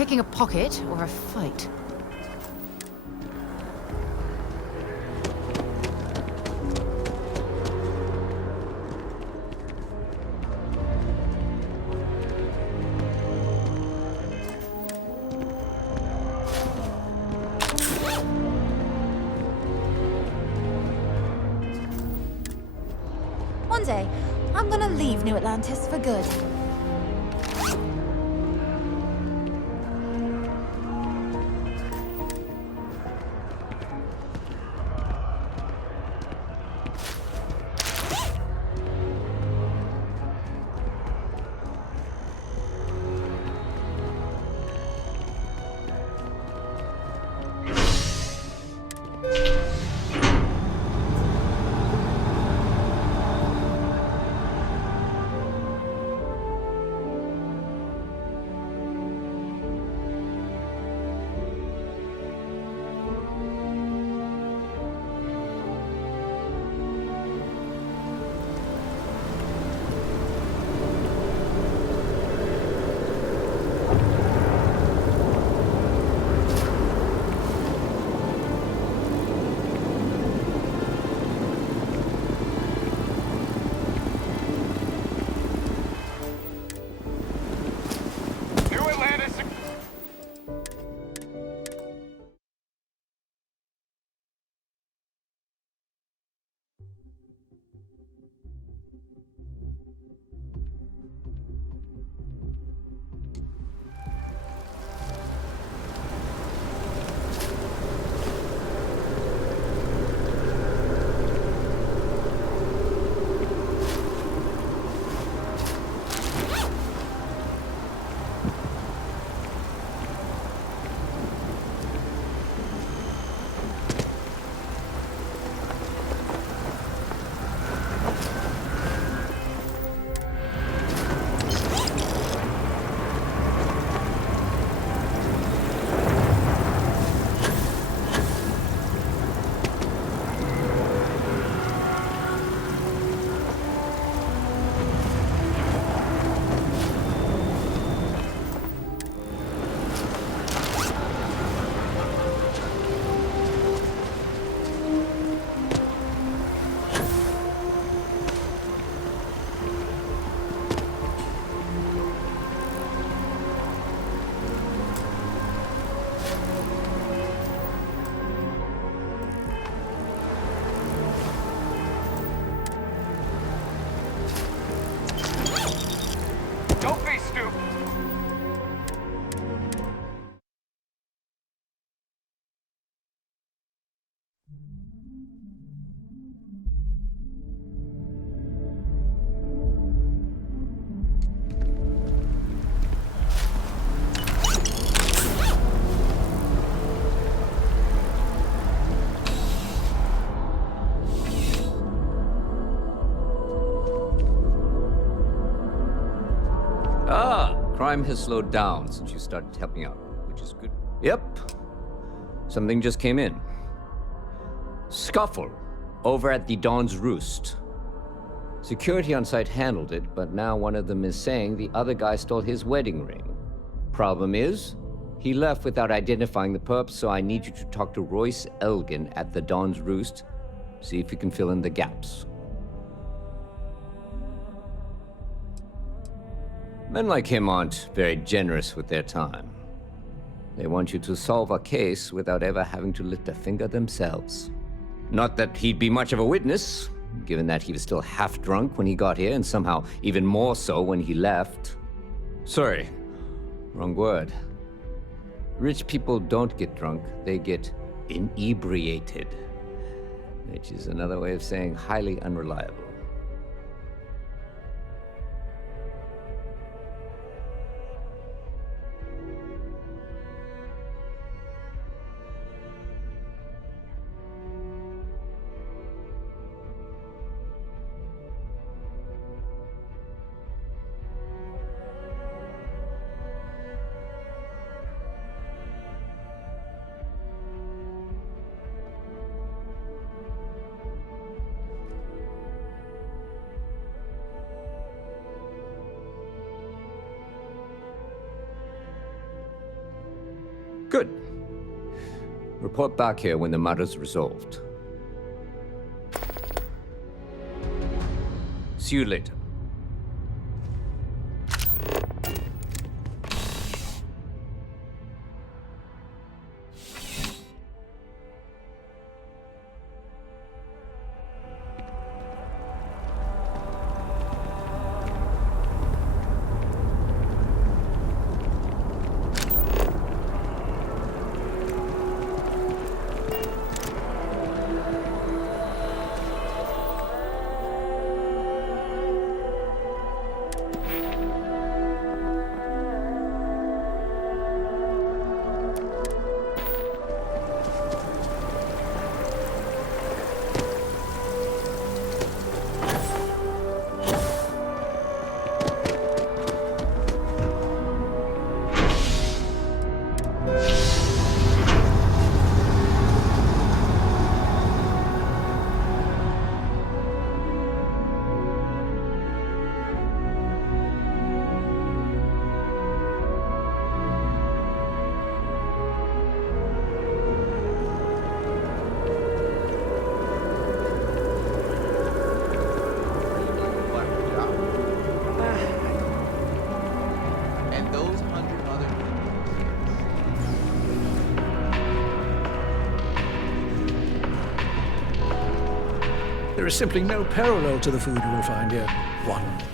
picking a pocket or a fight? One day, I'm gonna leave New Atlantis for good. Don't be stupid! Crime has slowed down since you started helping out, which is good. Yep. Something just came in. Scuffle over at the Dawn's Roost. Security on site handled it, but now one of them is saying the other guy stole his wedding ring. Problem is, he left without identifying the perp, so I need you to talk to Royce Elgin at the Dawn's Roost. See if you can fill in the gaps. Men like him aren't very generous with their time. They want you to solve a case without ever having to lift a finger themselves. Not that he'd be much of a witness, given that he was still half drunk when he got here, and somehow even more so when he left. Sorry, wrong word. Rich people don't get drunk, they get inebriated, which is another way of saying highly unreliable. Good. Report back here when the matter's resolved. See you later. There is simply no parallel to the food you will find here.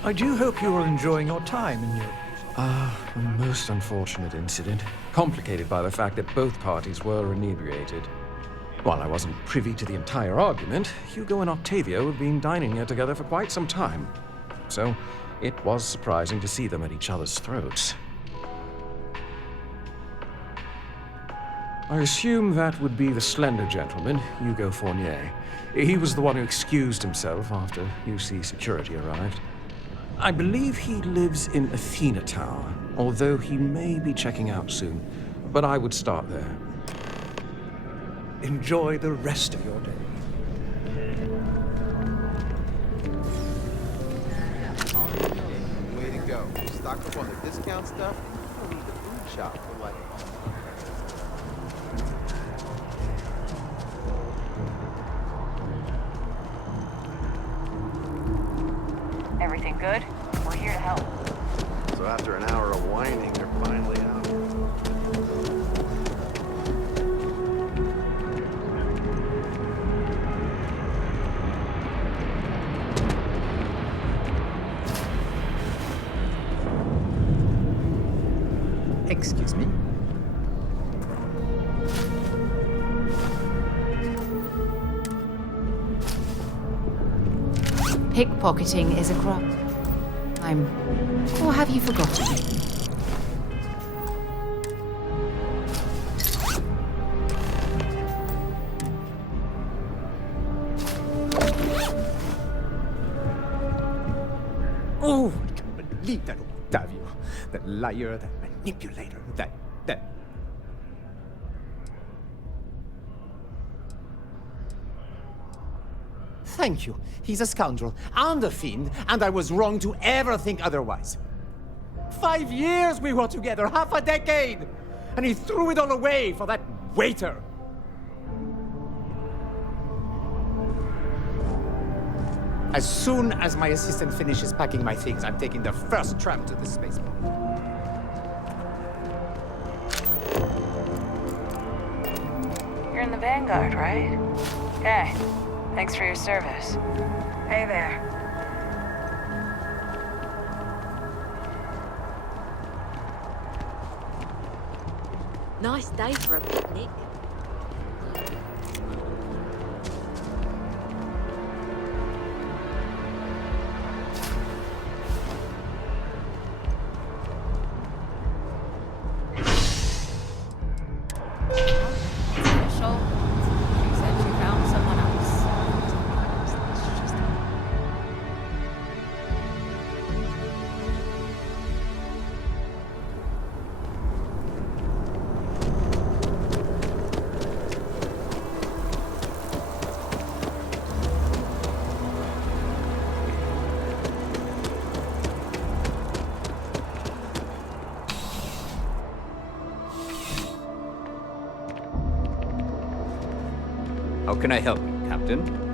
I do hope you are enjoying your time in Europe. A most unfortunate incident, complicated by the fact that both parties were inebriated. While I wasn't privy to the entire argument, Hugo and Octavio have been dining here together for quite some time. So, it was surprising to see them at each other's throats. I assume that would be the slender gentleman, Hugo Fournier. He was the one who excused himself after UC security arrived. I believe he lives in Athena Tower, although he may be checking out soon. But I would start there. Enjoy the rest of your day. Way to go. Stock up on the discount stuff. You don't need the food shop for like... Everything good? We're here to help. So after an hour of whining, they're finally out. Excuse me? Pickpocketing is a crime. Or have you forgotten? Oh, I can't believe that Octavio. That liar, that manipulator, that... Thank you. He's a scoundrel and a fiend, and I was wrong to ever think otherwise. 5 years we were together, half a decade! And he threw it all away for that waiter! As soon as my assistant finishes packing my things, I'm taking the first tram to the spaceport. You're in the Vanguard, right? Hey, thanks for your service. Hey there. Nice day for a picnic. Official. She said she found someone else. can I help you, Captain?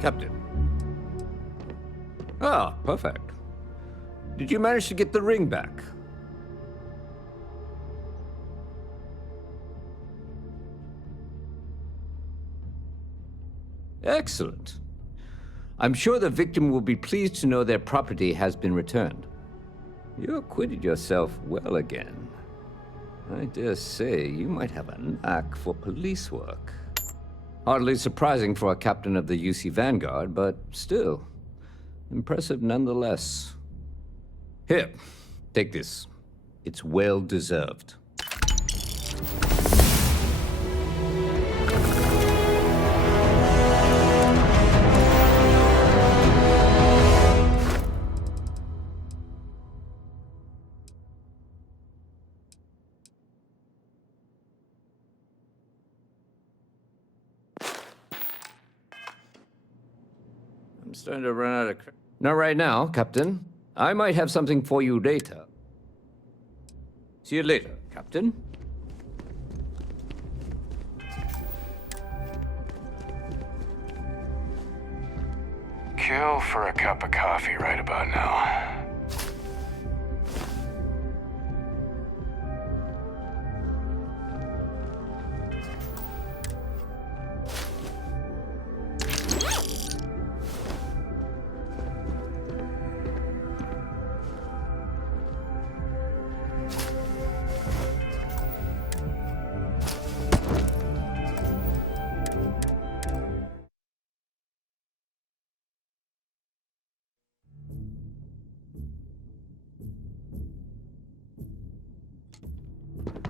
Captain. Ah, perfect. Did you manage to get the ring back? Excellent. I'm sure the victim will be pleased to know their property has been returned. You acquitted yourself well again. I dare say you might have a knack for police work. Hardly surprising for a captain of the UC Vanguard, but still, impressive nonetheless. Here, take this. It's well deserved. I'm starting to run out of... Not right now, Captain. I might have something for you later. See you later, Captain. Kill for a cup of coffee right about now.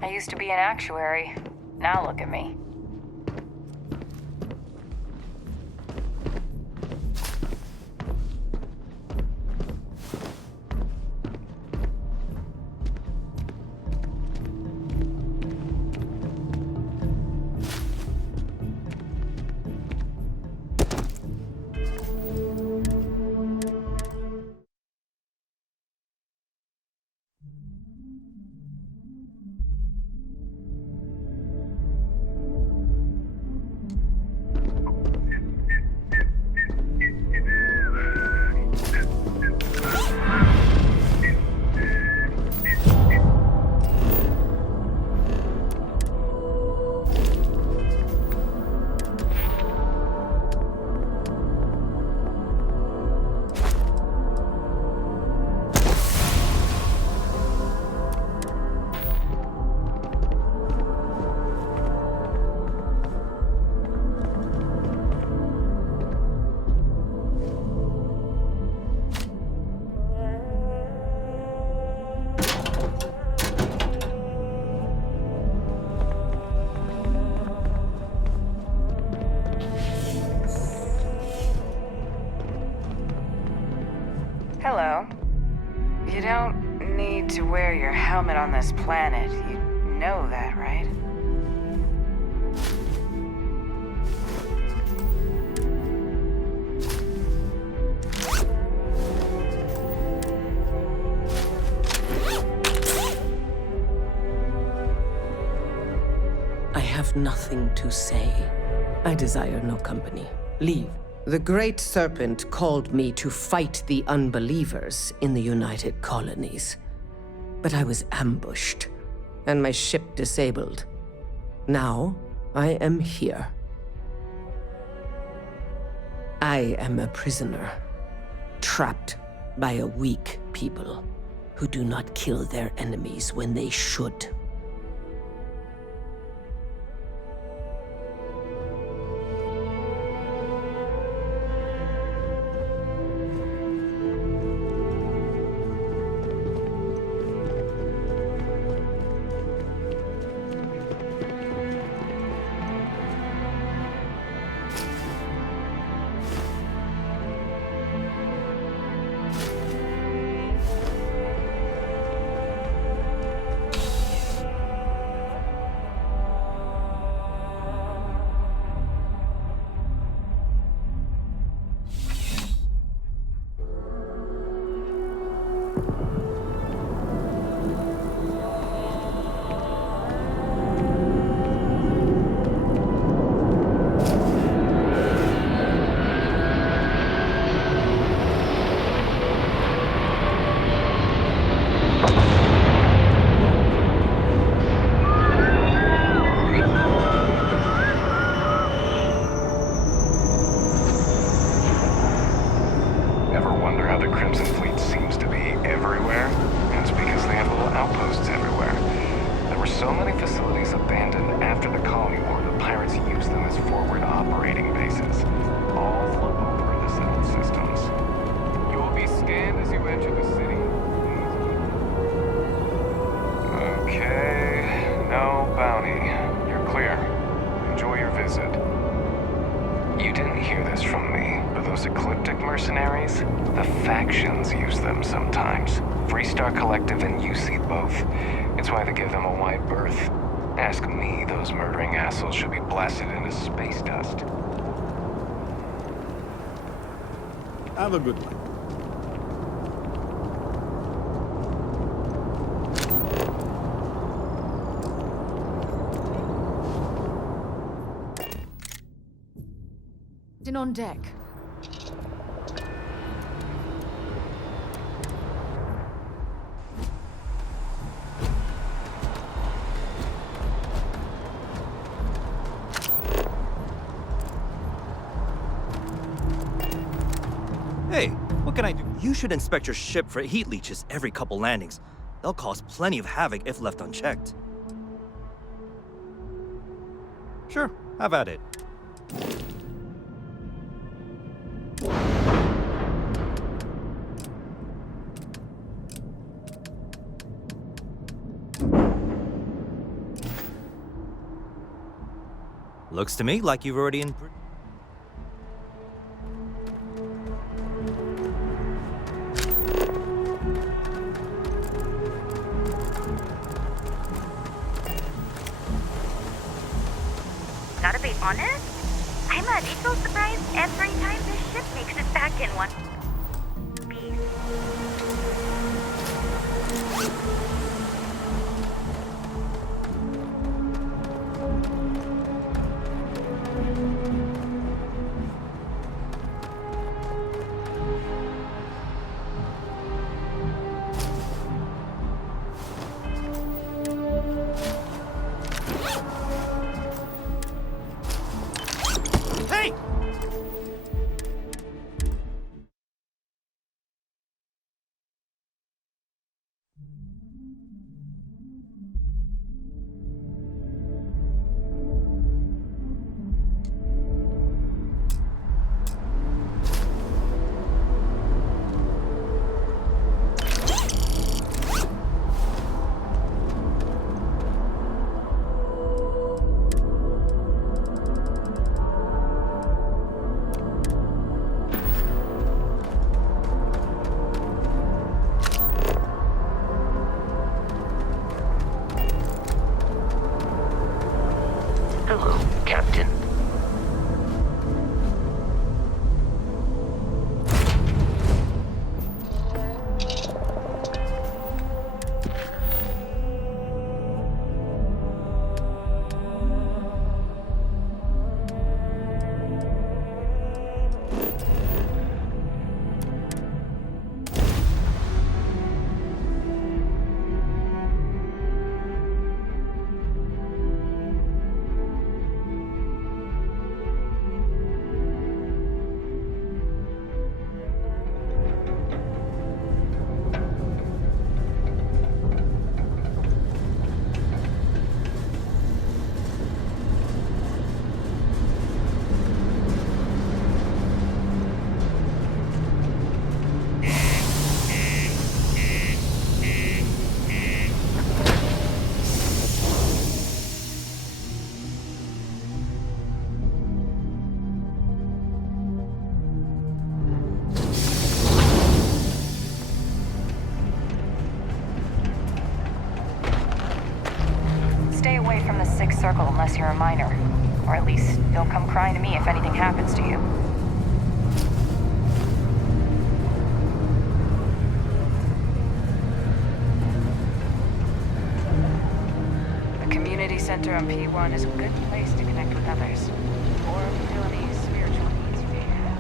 I used to be an actuary. Now look at me. Hello. You don't need to wear your helmet on this planet. You know that, right? I have nothing to say. I desire no company. Leave. The Great Serpent called me to fight the unbelievers in the United Colonies. But I was ambushed, and my ship disabled. Now, I am here. I am a prisoner, trapped by a weak people who do not kill their enemies when they should. Ever wonder how the Crimson Fleet seems to be everywhere? It's because they have little outposts everywhere. There were so many facilities abandoned after the colony war, the pirates used them as forward operating bases, all over the settled systems. You will be scanned as you enter the city. Okay, no bounty. You're clear. Enjoy your visit. You didn't hear this from me, but those ecliptic mercenaries, the factions use them sometimes. Freestar Collective and UC both. It's why they give them a wide berth. Ask me, those murdering assholes should be blasted into space dust. Have a good one. On deck. Hey, what can I do? You should inspect your ship for heat leeches every couple landings. They'll cause plenty of havoc if left unchecked. Sure, have at it. Looks to me like you've already Gotta be honest, I'm a little surprised every time this ship makes it back in one piece. Hello, Captain. Stay away from the Sixth Circle unless you're a minor. Or at least, don't come crying to me if anything happens to you. The community center on P1 is a good place to connect with others. Or fulfill any spiritual needs you may have.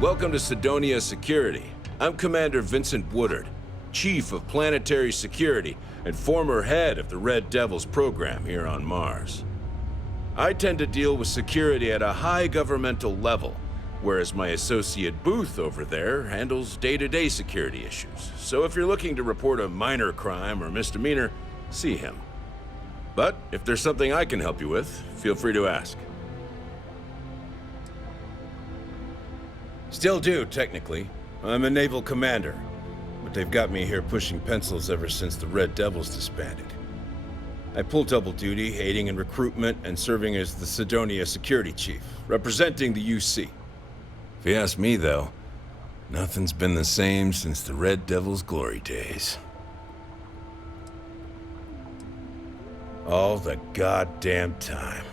Welcome to Sidonia Security. I'm Commander Vincent Woodard, Chief of Planetary Security and former head of the Red Devils program here on Mars. I tend to deal with security at a high governmental level, whereas my associate Booth over there handles day-to-day security issues. So if you're looking to report a minor crime or misdemeanor, see him. But if there's something I can help you with, feel free to ask. Still do, technically. I'm a naval commander, but they've got me here pushing pencils ever since the Red Devils disbanded. I pull double duty, aiding in recruitment and serving as the Sidonia Security Chief, representing the UC. If you ask me, though, nothing's been the same since the Red Devils' glory days. All the goddamn time.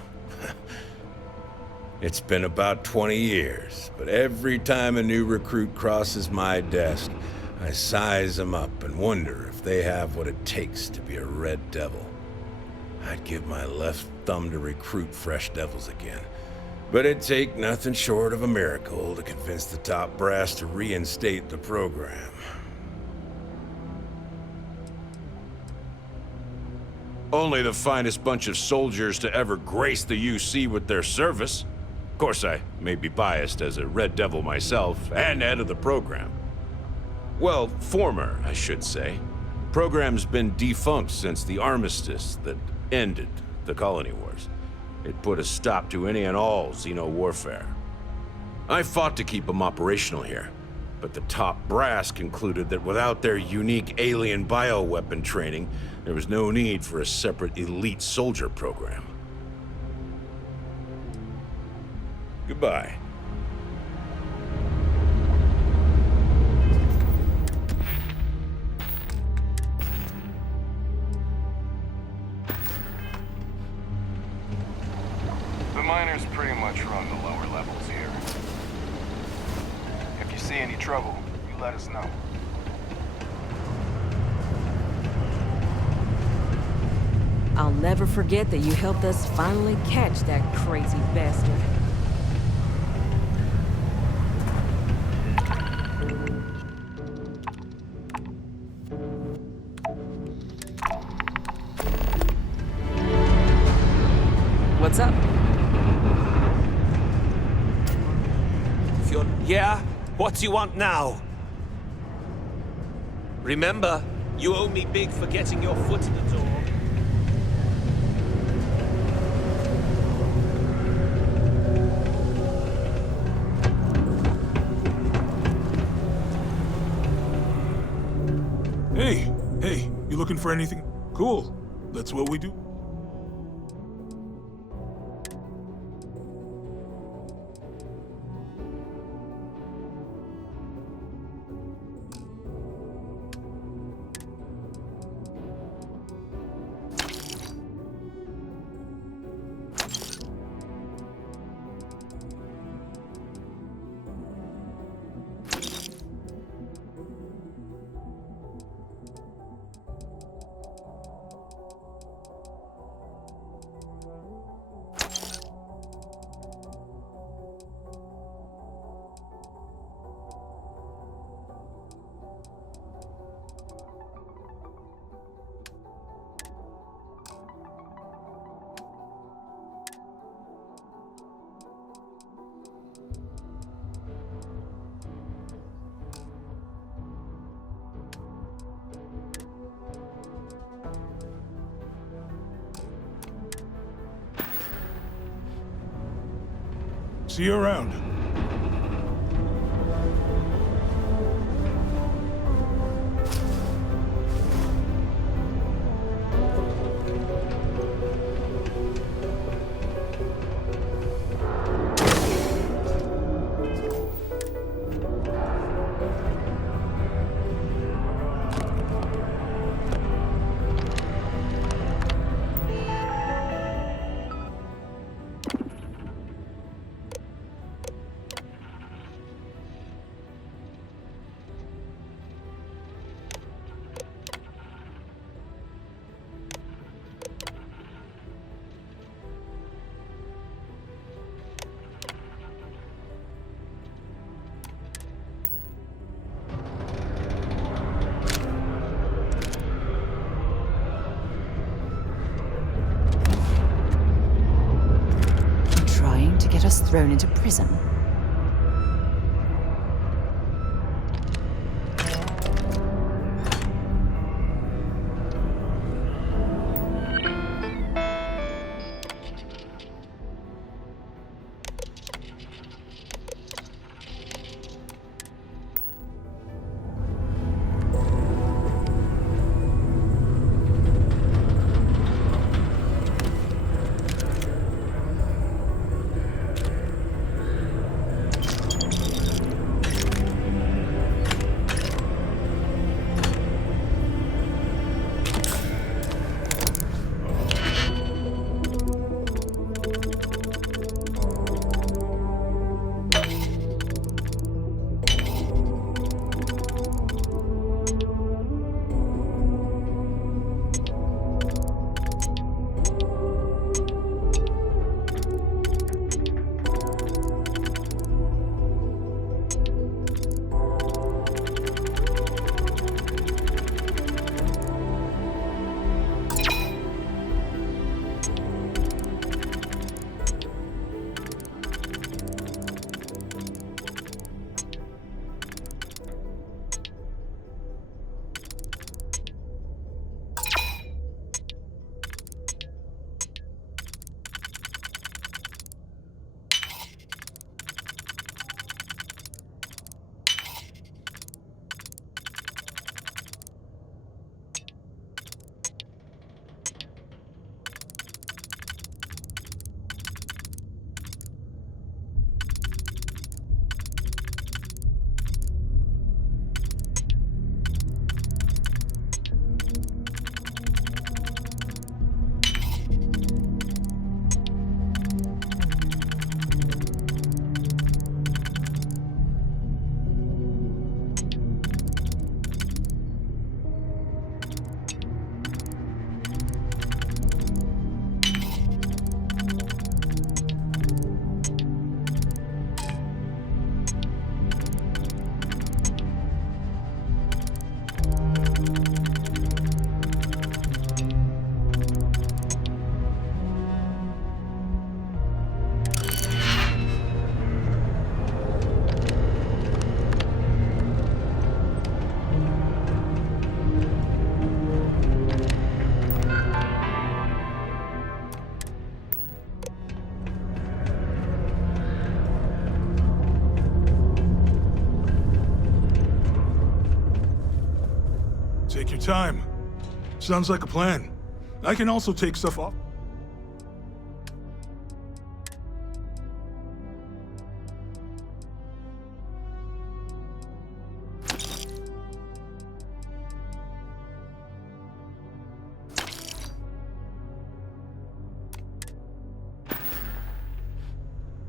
It's been about 20 years, but every time a new recruit crosses my desk, I size them up and wonder if they have what it takes to be a Red Devil. I'd give my left thumb to recruit fresh devils again, but it'd take nothing short of a miracle to convince the top brass to reinstate the program. Only the finest bunch of soldiers to ever grace the UC with their service. Of course, I may be biased as a Red Devil myself, and head of the program. Well, former, I should say. Program's been defunct since the armistice that ended the colony wars. It put a stop to any and all Xeno warfare. I fought to keep them operational here, but the top brass concluded that without their unique alien bioweapon training, there was no need for a separate elite soldier program. Goodbye. The miners pretty much run the lower levels here. If you see any trouble, you let us know. I'll never forget that you helped us finally catch that crazy bastard. What's up? Yeah? What do you want now? Remember, you owe me big for getting your foot in the door. Hey, you looking for anything? Cool. That's what we do. See you around. thrown into prison. Take your time. Sounds like a plan. I can also take stuff off.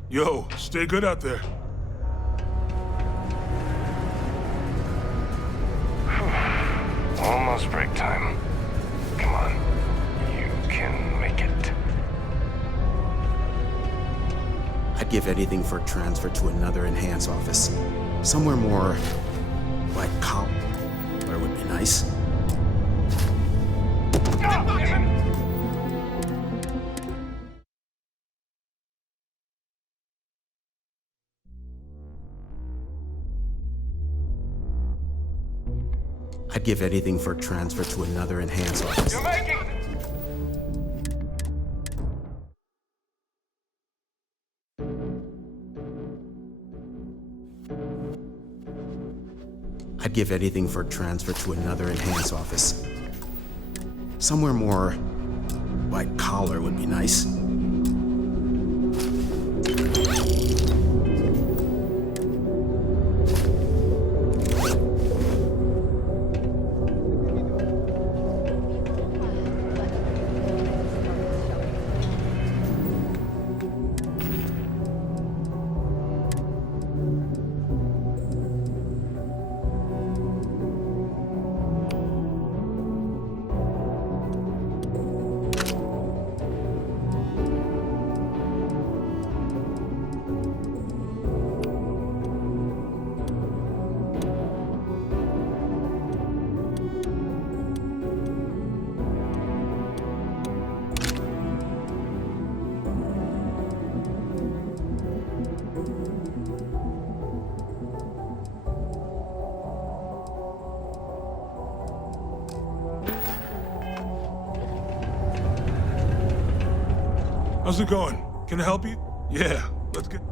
Yo, stay good out there. Almost break time. Come on. You can make it. I'd give anything for a transfer to another enhance office. Somewhere more white collar, where it would be nice. I'd give anything for a transfer to another enhance office. You're making... I'd give anything for a transfer to another enhance office. Somewhere more white collar would be nice. How's it going? Can I help you? Yeah, let's get...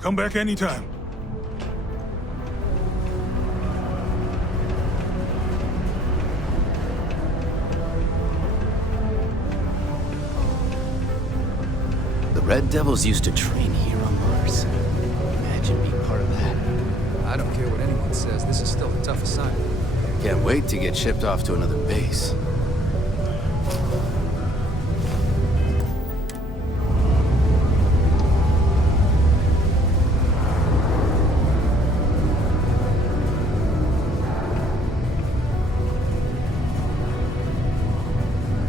Come back anytime. The Red Devils used to train here on Mars. Imagine being part of that. I don't care what anyone says, this is still a tough assignment. Can't wait to get shipped off to another base.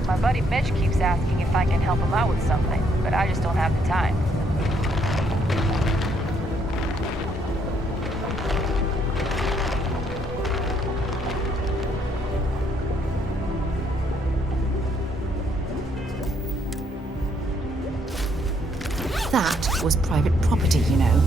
My buddy Mitch keeps asking if I can help him out with something, but I just don't have the time. That was private property, you know.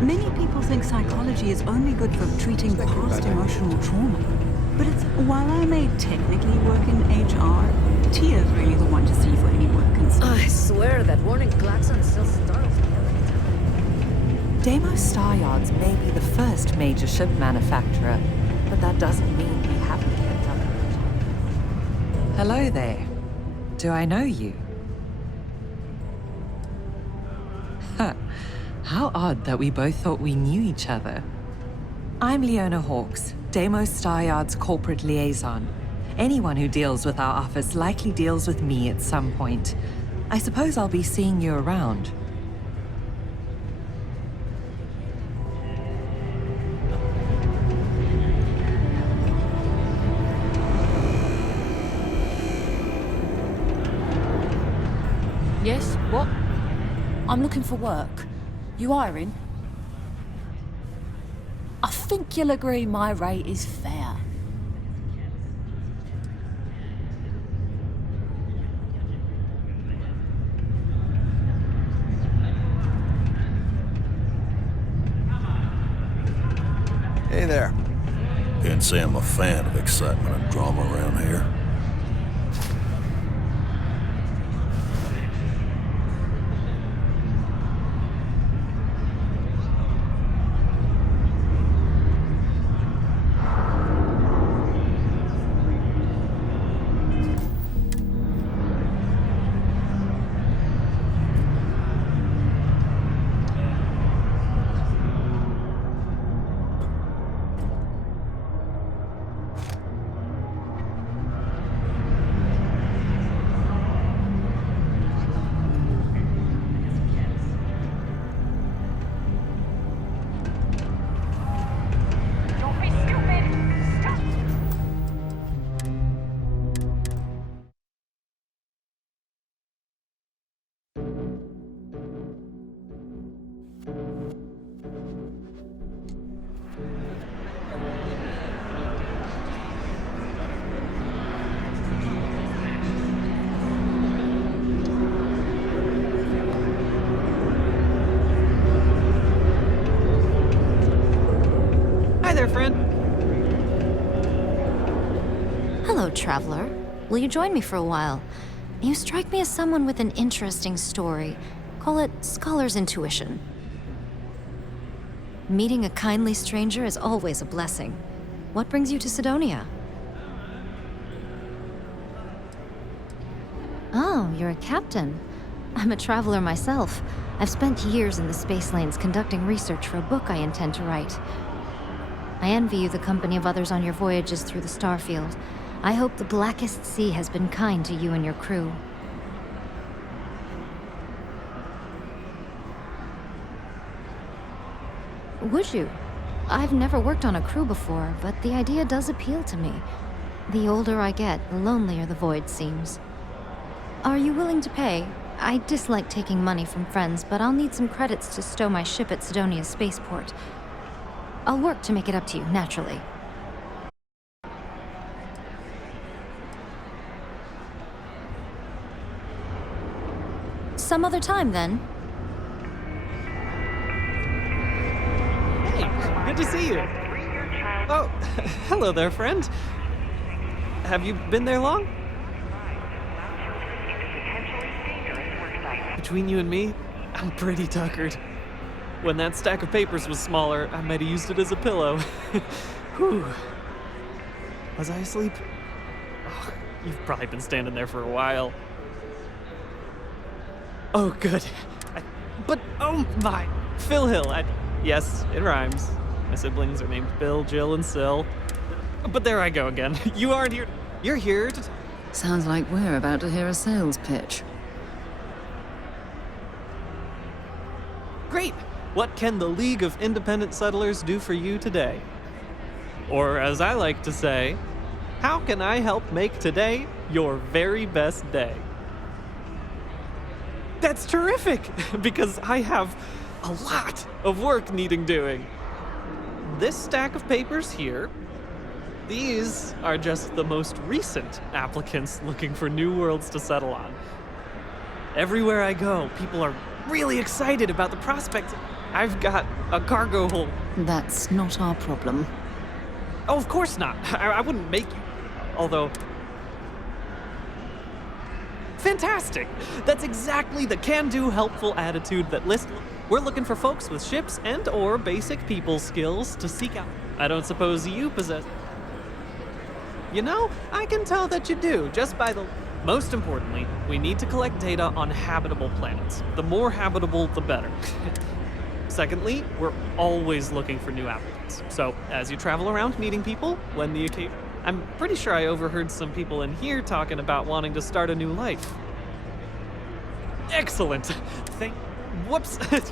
Many people think psychology is only good for treating past emotional trauma. But while I may technically work in HR, Tia's really the one to see for any work concern. I swear that warning klaxon still startles me every time. Deimos Star Yards may be the first major ship manufacturer, but that doesn't mean we haven't kept up. Hello there. Do I know you? Huh. How odd that we both thought we knew each other. I'm Leona Hawkes, Deimos Star Yard's corporate liaison. Anyone who deals with our office likely deals with me at some point. I suppose I'll be seeing you around. Yes, what? I'm looking for work. You hiring? I think you'll agree my rate is fair. Hey there. Can't say I'm a fan of excitement and drama around here. Hello, traveler. Will you join me for a while? You strike me as someone with an interesting story. Call it scholar's intuition. Meeting a kindly stranger is always a blessing. What brings you to Sidonia? Oh, you're a captain. I'm a traveler myself. I've spent years in the space lanes conducting research for a book I intend to write. I envy you the company of others on your voyages through the Starfield. I hope the Blackest Sea has been kind to you and your crew. Would you? I've never worked on a crew before, but the idea does appeal to me. The older I get, the lonelier the void seems. Are you willing to pay? I dislike taking money from friends, but I'll need some credits to stow my ship at Sidonia's spaceport. I'll work to make it up to you, naturally. Some other time, then. Hey, good to see you. Oh, hello there, friend. Have you been there long? Between you and me, I'm pretty tuckered. When that stack of papers was smaller, I might have used it as a pillow. Whew. Was I asleep? Oh, you've probably been standing there for a while. Oh, good. But, oh my. Phil Hill. Yes, it rhymes. My siblings are named Bill, Jill, and Sil. But there I go again. You aren't here. You're here to... Sounds like we're about to hear a sales pitch. Great! What can the League of Independent Settlers do for you today? Or, as I like to say, how can I help make today your very best day? That's terrific, because I have a lot of work needing doing. This stack of papers here, these are just the most recent applicants looking for new worlds to settle on. Everywhere I go, people are really excited about the prospect. I've got a cargo hold. That's not our problem. Oh, of course not. I wouldn't make you. Although... Fantastic! That's exactly the can-do, helpful attitude that we're looking for folks with ships and or basic people skills to seek out. I don't suppose you possess... You know, I can tell that you do, just by the... Most importantly, we need to collect data on habitable planets. The more habitable, the better. Secondly, we're always looking for new applicants. So, as you travel around meeting people, when the occasion... I'm pretty sure I overheard some people in here talking about wanting to start a new life. Excellent! Whoops! There's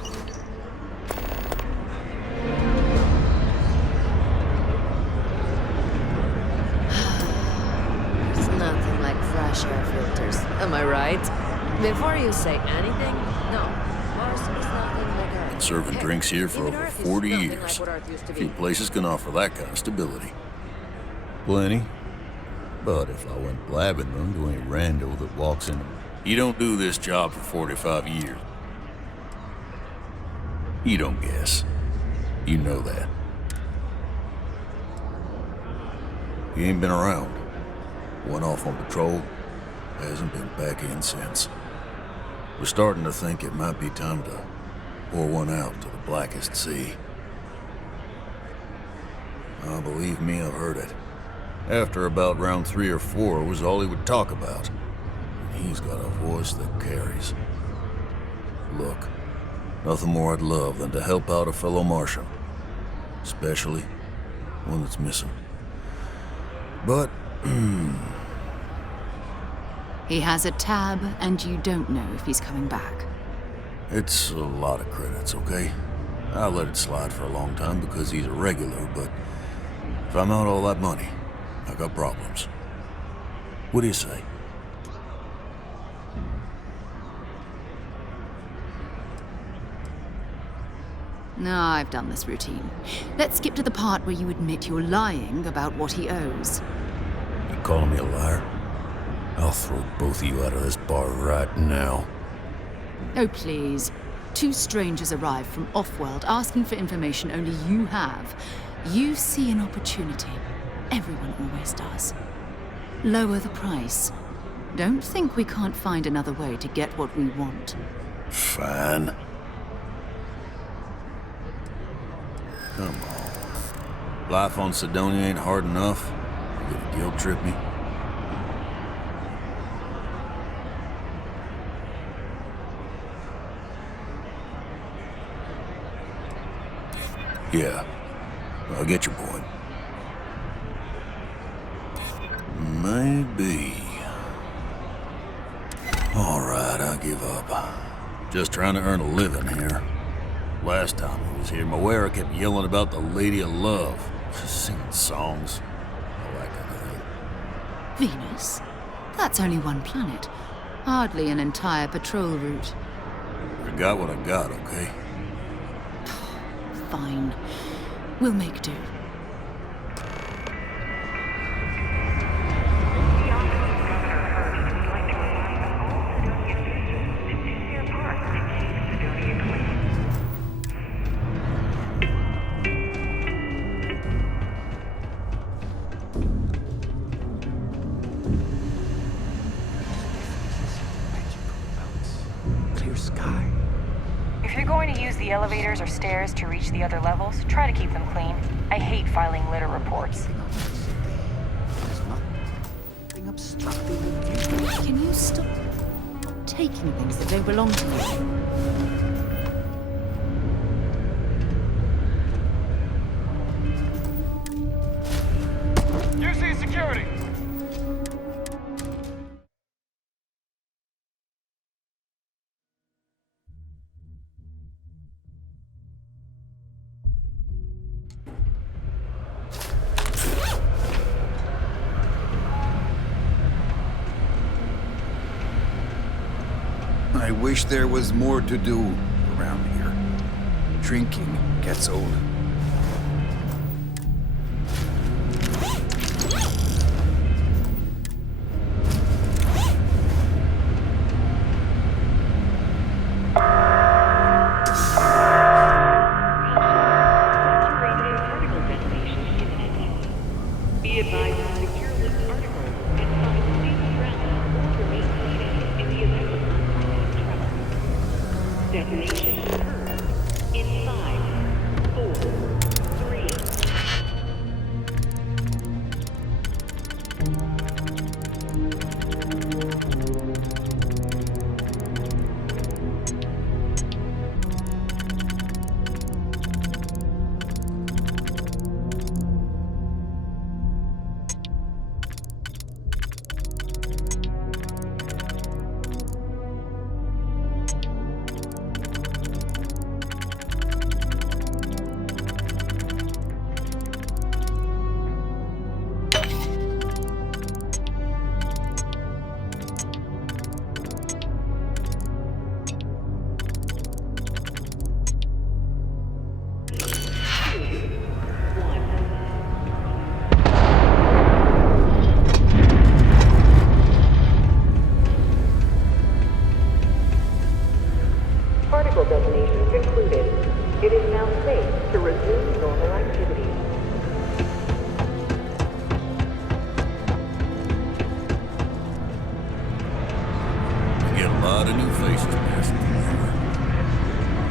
nothing like fresh air filters, am I right? Before you say anything, no. Mars is nothing like Earth. Been serving drinks here for over 40 years. Few places can offer that kind of stability. Plenty. But if I went blabbing them to any rando that walks in, you don't do this job for 45 years. You don't guess. You know that. He ain't been around. Went off on patrol. Hasn't been back in since. We're starting to think it might be time to pour one out to the blackest sea. Oh, believe me, I've heard it. After about round 3 or 4 was all he would talk about. And he's got a voice that carries. Look, nothing more I'd love than to help out a fellow Martian. Especially one that's missing. But, He has a tab, and you don't know if he's coming back. it's a lot of credits, okay? I let it slide for a long time because he's a regular, but if I'm out all that money, I got problems. What do you say? No, I've done this routine. Let's skip to the part where you admit you're lying about what he owes. You calling me a liar? I'll throw both of you out of this bar right now. Oh, please. 2 strangers arrive from off-world asking for information only you have. You see an opportunity. Everyone always does. Lower the price. Don't think we can't find another way to get what we want. Fine. Come on. Life on Sidonia ain't hard enough. You gonna guilt trip me? Yeah, I get your point. Maybe. All right, I give up. Just trying to earn a living here. Last time he was here, Moira kept yelling about the Lady of Love. Singing songs. All that kind of thing. Venus? That's only one planet. Hardly an entire patrol route. I got what I got, okay? Fine. We'll make do. If you're going to use the elevators or stairs to reach the other levels, try to keep them clean. I hate filing litter reports. Can you stop taking things that don't belong to you? UC security! I wish there was more to do around here. Drinking gets old. Be advised to secure list articles and find safe ground or remain seated in the event of unplanned travel. Detonation occurs in 5, 4, 3. Particle detonation concluded. It is now safe to resume normal activity. We get a lot of new faces passing through here.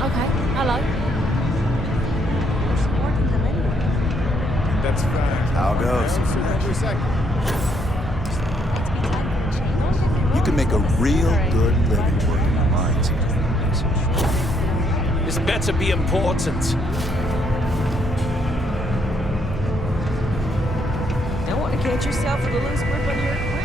Okay, hello. We're supporting them anyway. That's fine. How it goes. Every second. You can make a real good living working on mines. This better be important. Don't want to catch yourself with a loose grip on your equipment.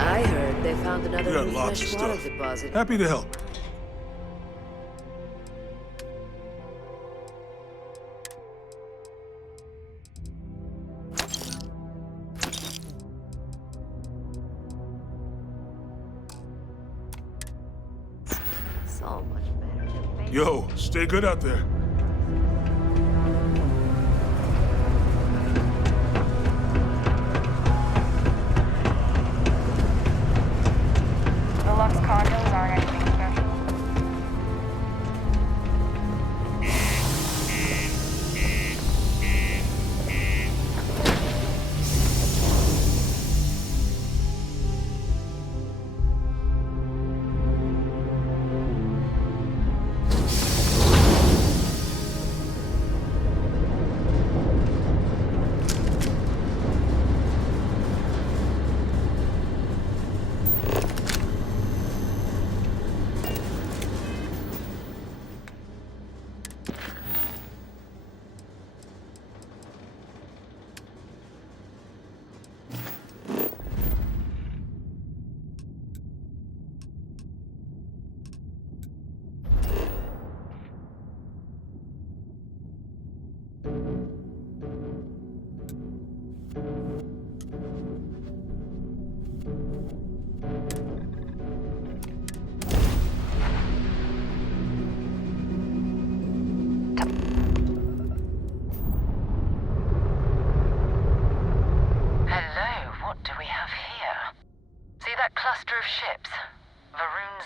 I heard they found another We got new lots of fresh water stuff. deposit. Happy to help. So much better. Yo, stay good out there. The Lux condos aren't anything special.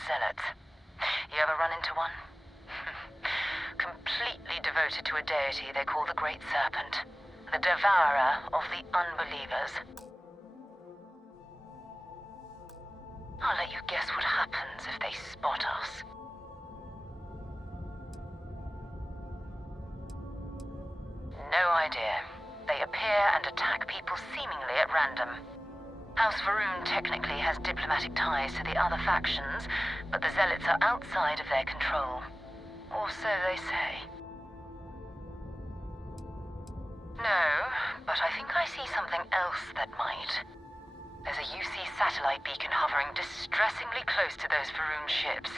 zealots. You ever run into one? Completely devoted to a deity they call the Great Serpent, the devourer of the unbelievers. I'll let you guess what happens if they spot us. No idea. They appear and attack people seemingly at random. House Varun technically has diplomatic ties to the other factions, but the zealots are outside of their control. Or so they say. No, but I think I see something else that might. There's a UC satellite beacon hovering distressingly close to those Varun ships.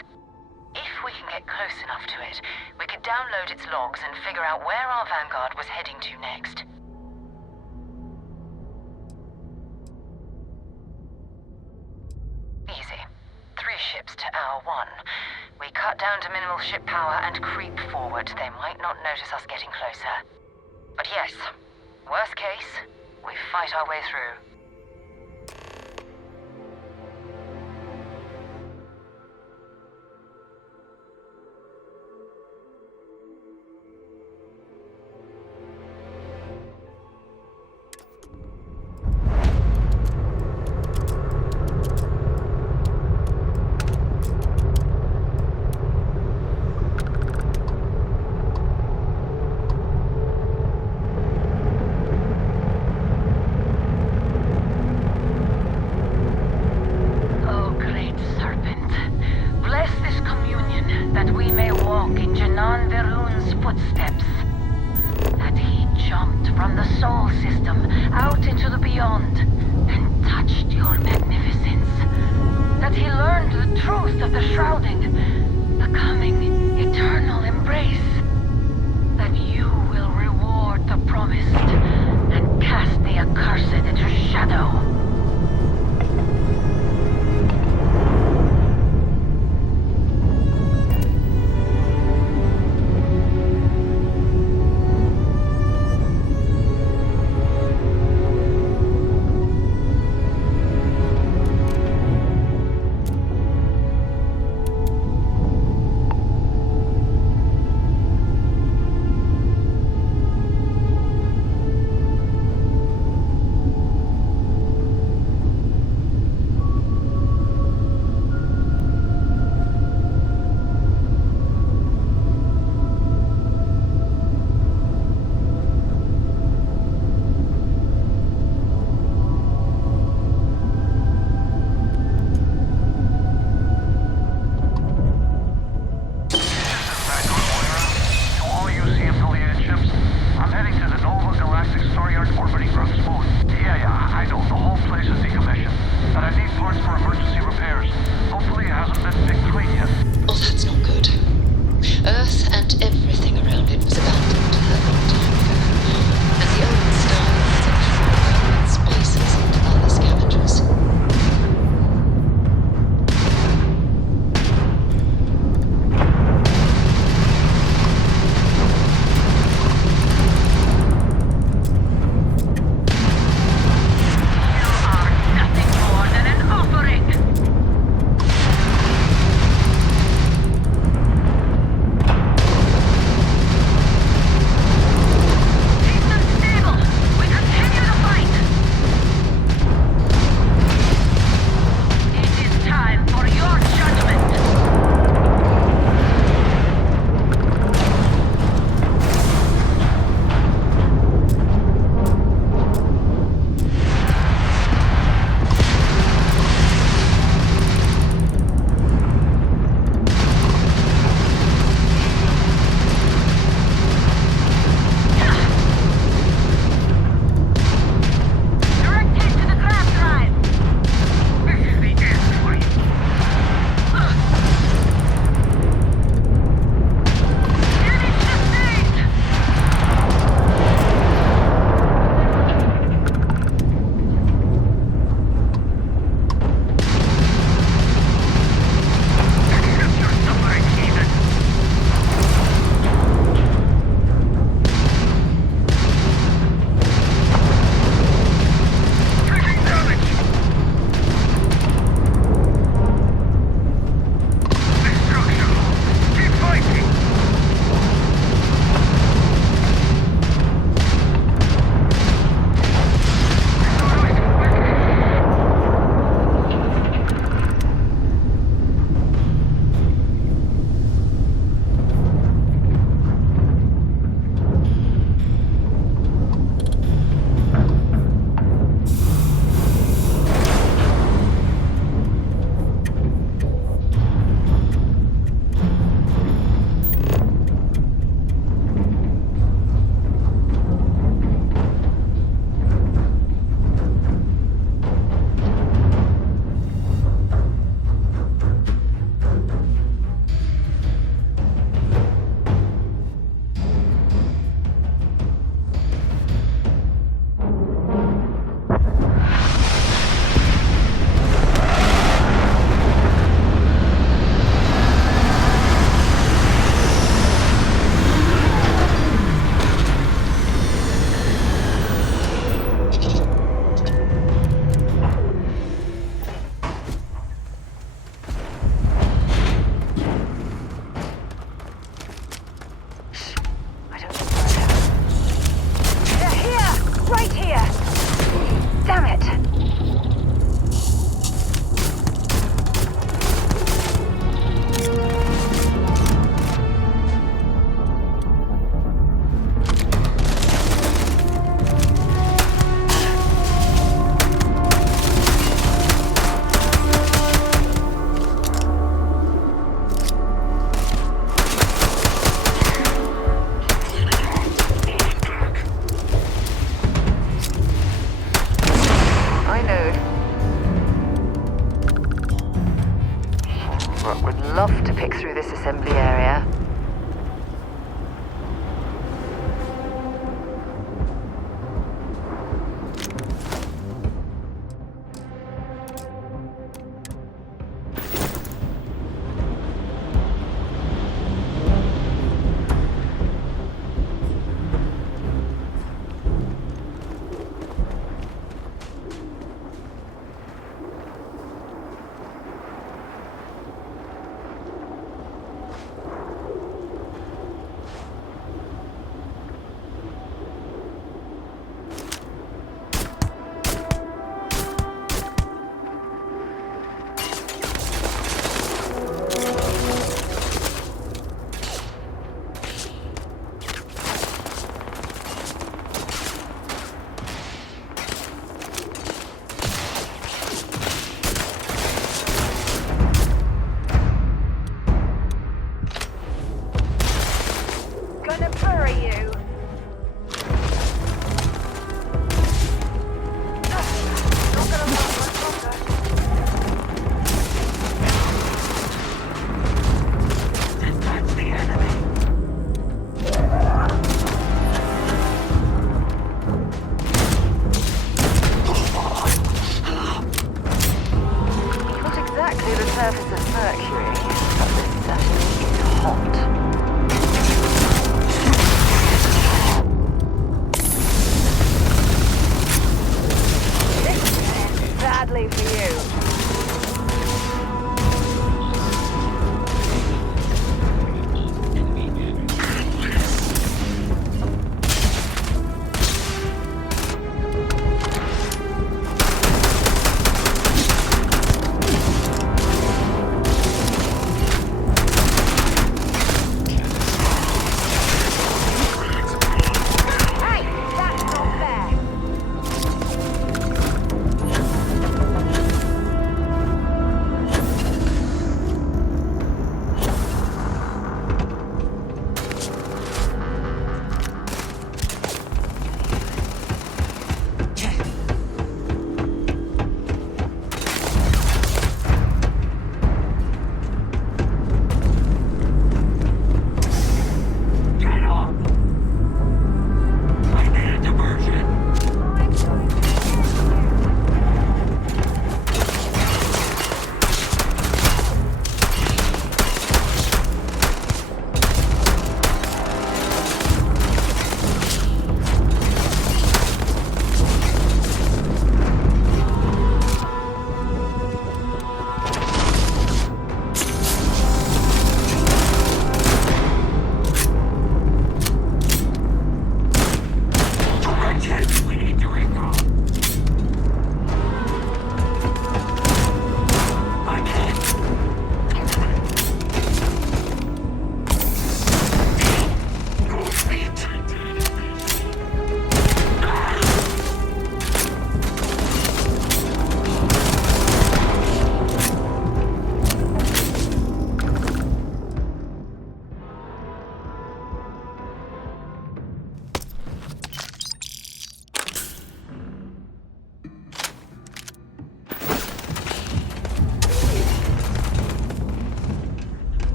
If we can get close enough to it, we could download its logs and figure out where our vanguard was heading to next. Easy. 3 ships to our 1. We cut down to minimal ship power and creep forward. They might not notice us getting closer. But yes, worst case, we fight our way through. Would love to pick through this assembly area.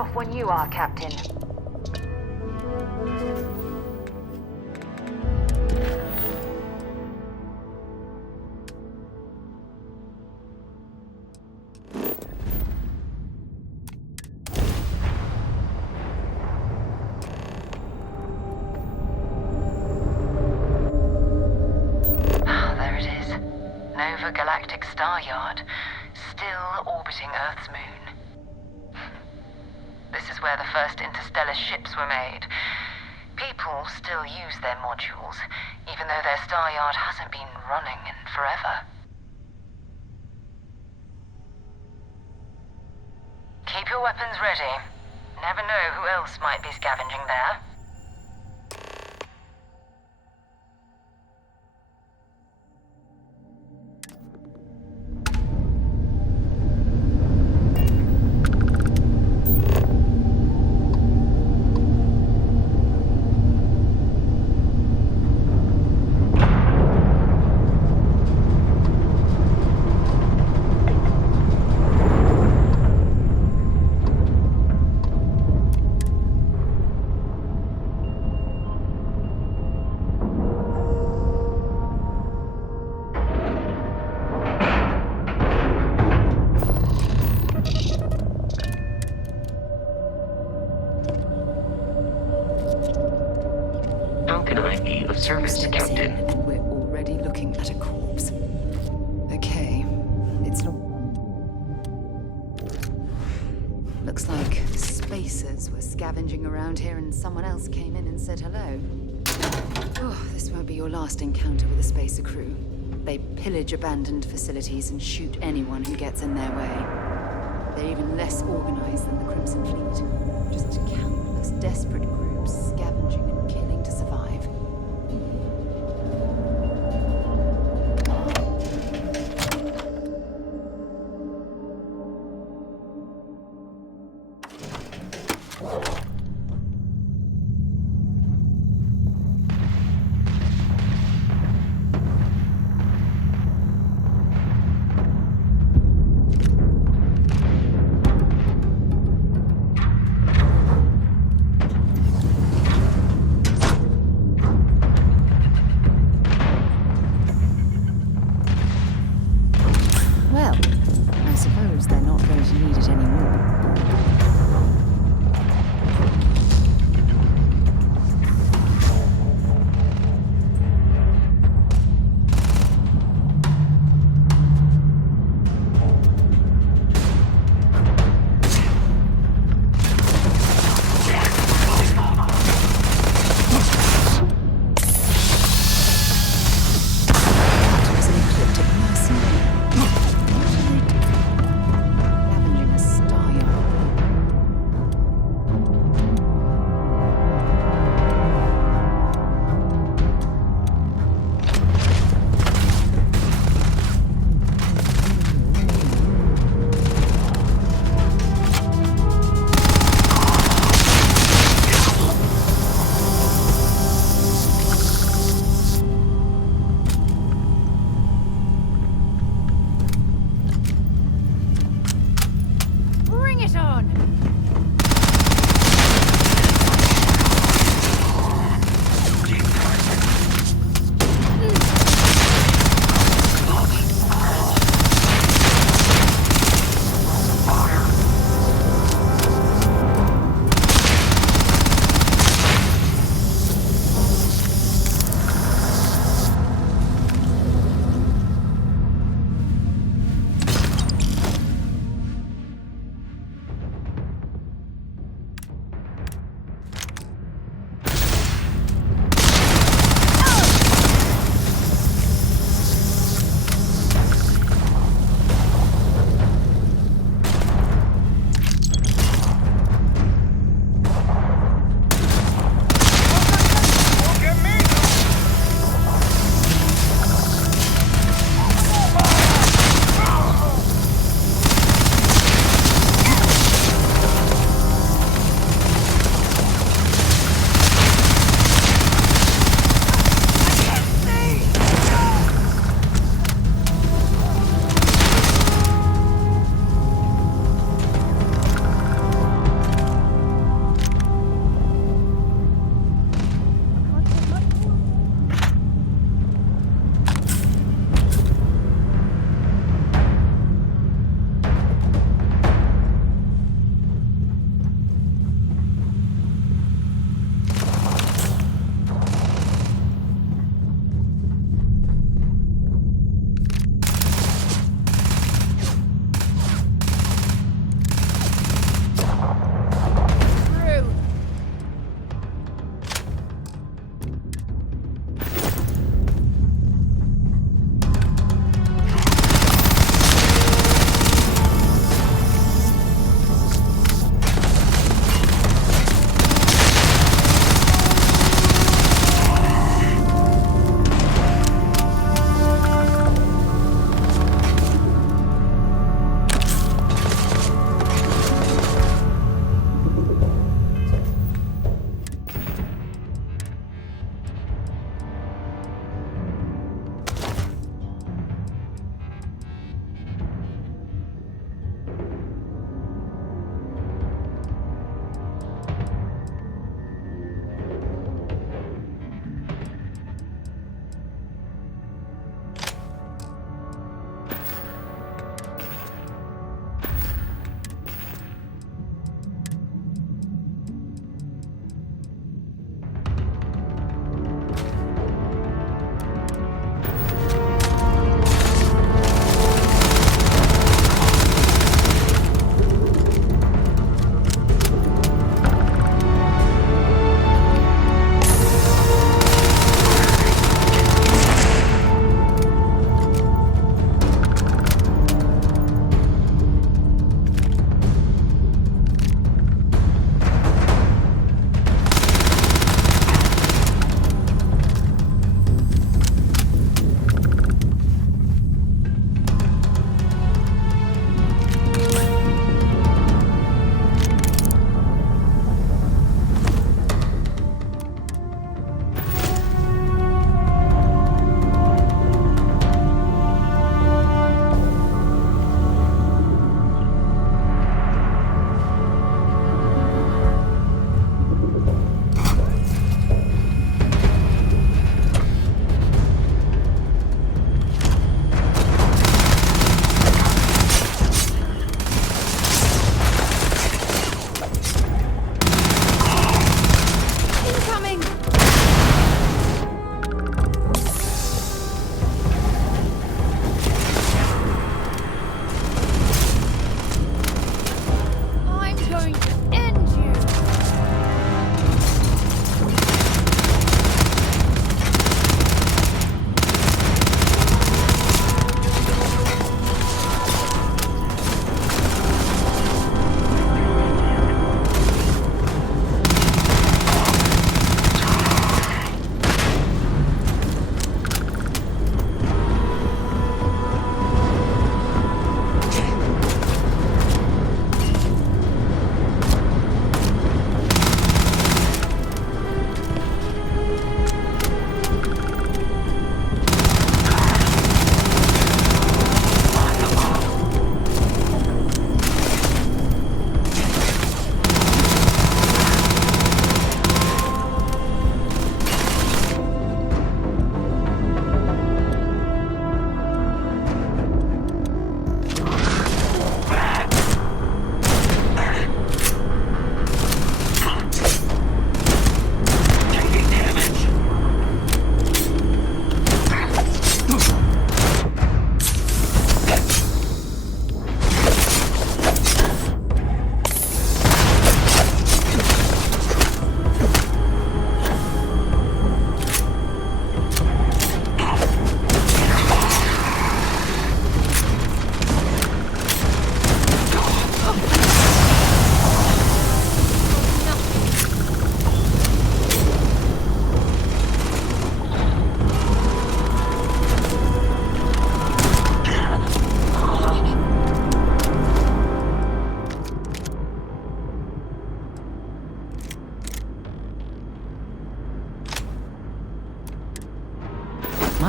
off when you are, Captain. There it is. Nova Galactic Star Yard, still orbiting Earth's moon. This is where the first interstellar ships were made. People still use their modules, even though their star yard hasn't been running in forever. Keep your weapons ready. Never know who else might be scavenging there. How can I be of service, Captain? And we're already looking at a corpse. Okay, it's not... Looks like spacers were scavenging around here and someone else came in and said hello. Oh, this won't be your last encounter with a spacer crew. They pillage abandoned facilities and shoot anyone who gets in their way. They're even less organized than the Crimson Fleet. Just countless desperate groups scavenging and killing to survive. Well, I suppose they're not going to need it anymore. Scavenging a star yard.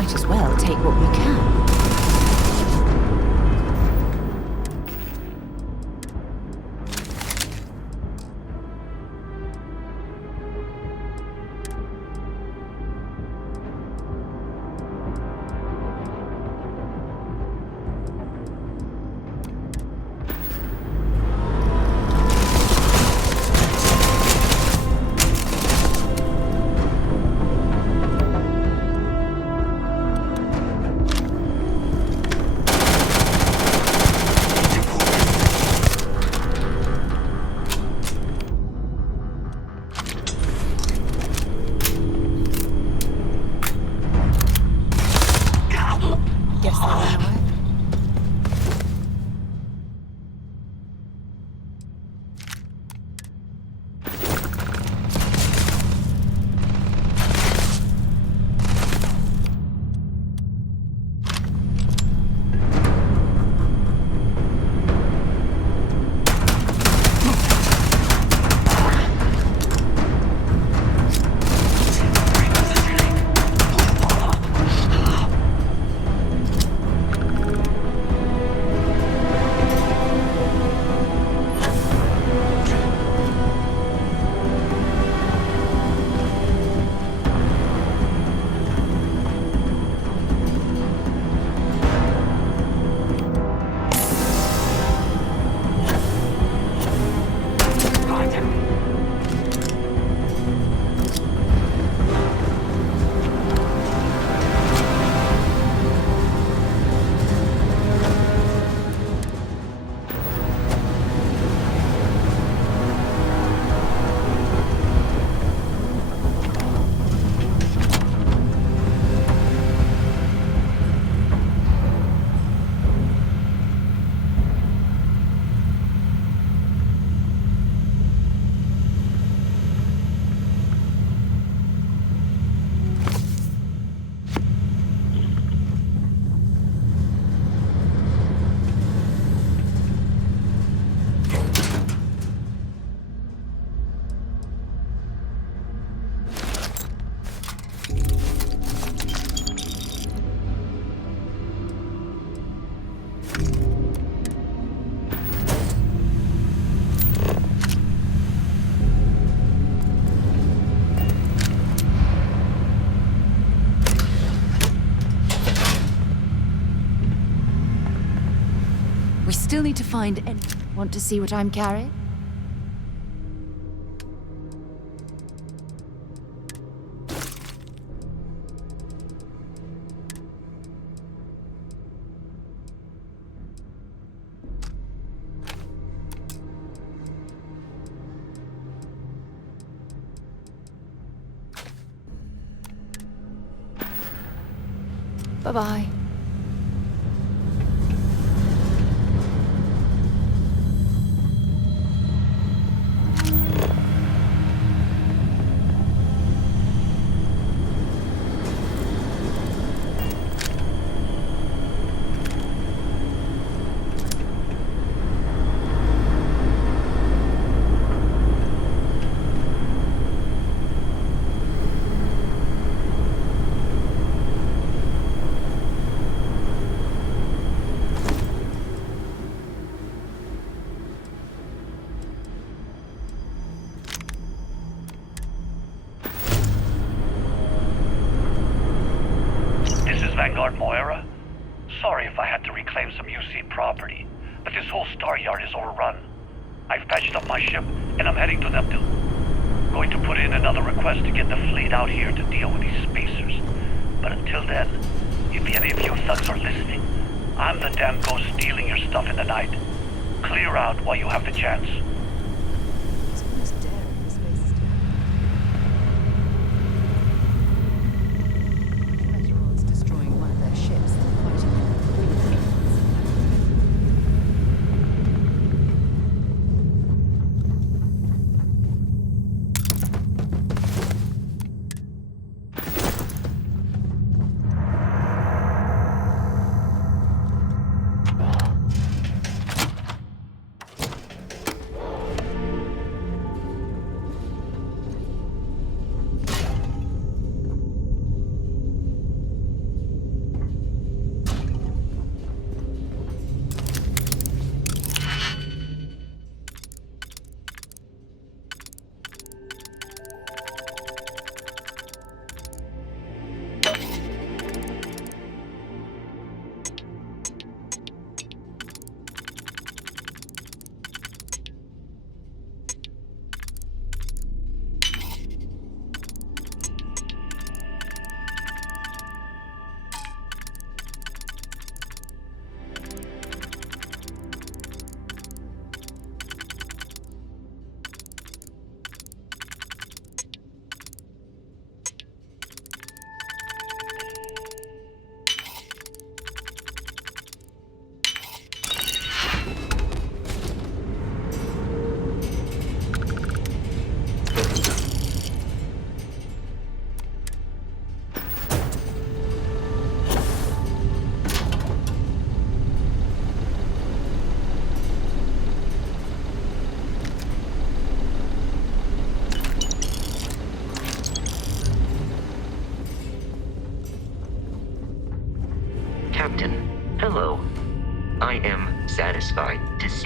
might as well take what we can. We still need to find any... Want to see what I'm carrying? Bye-bye. Vanguard Moira? Sorry if I had to reclaim some UC property, but this whole star yard is overrun. I've patched up my ship, and I'm heading to Neptune. Going to put in another request to get the fleet out here to deal with these spacers. But until then, if any of you thugs are listening, I'm the damn ghost stealing your stuff in the night. Clear out while you have the chance.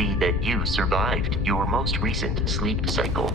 see that you survived your most recent sleep cycle.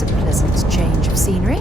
A pleasant change of scenery.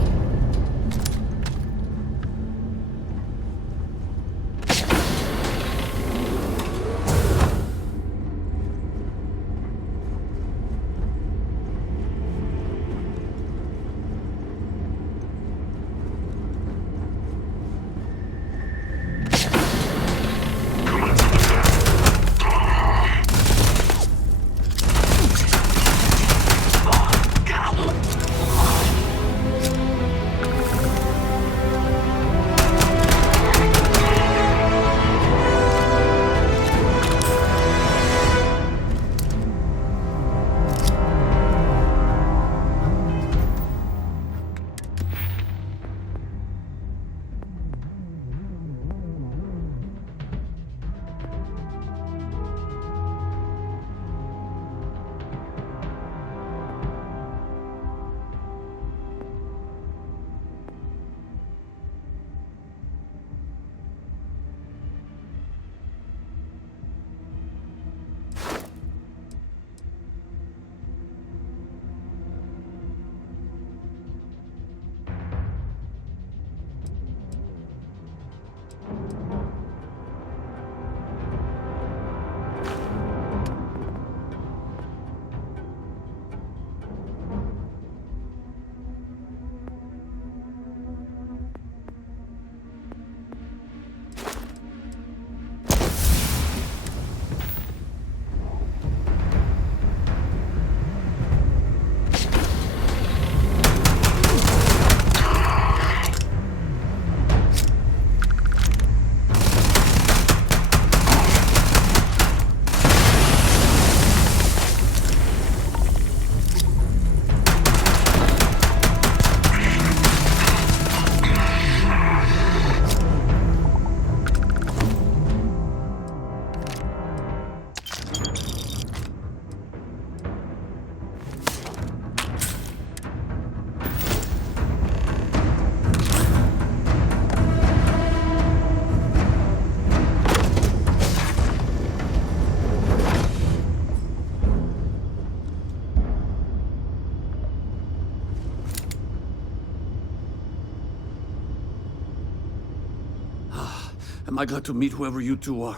Am I glad to meet whoever you two are.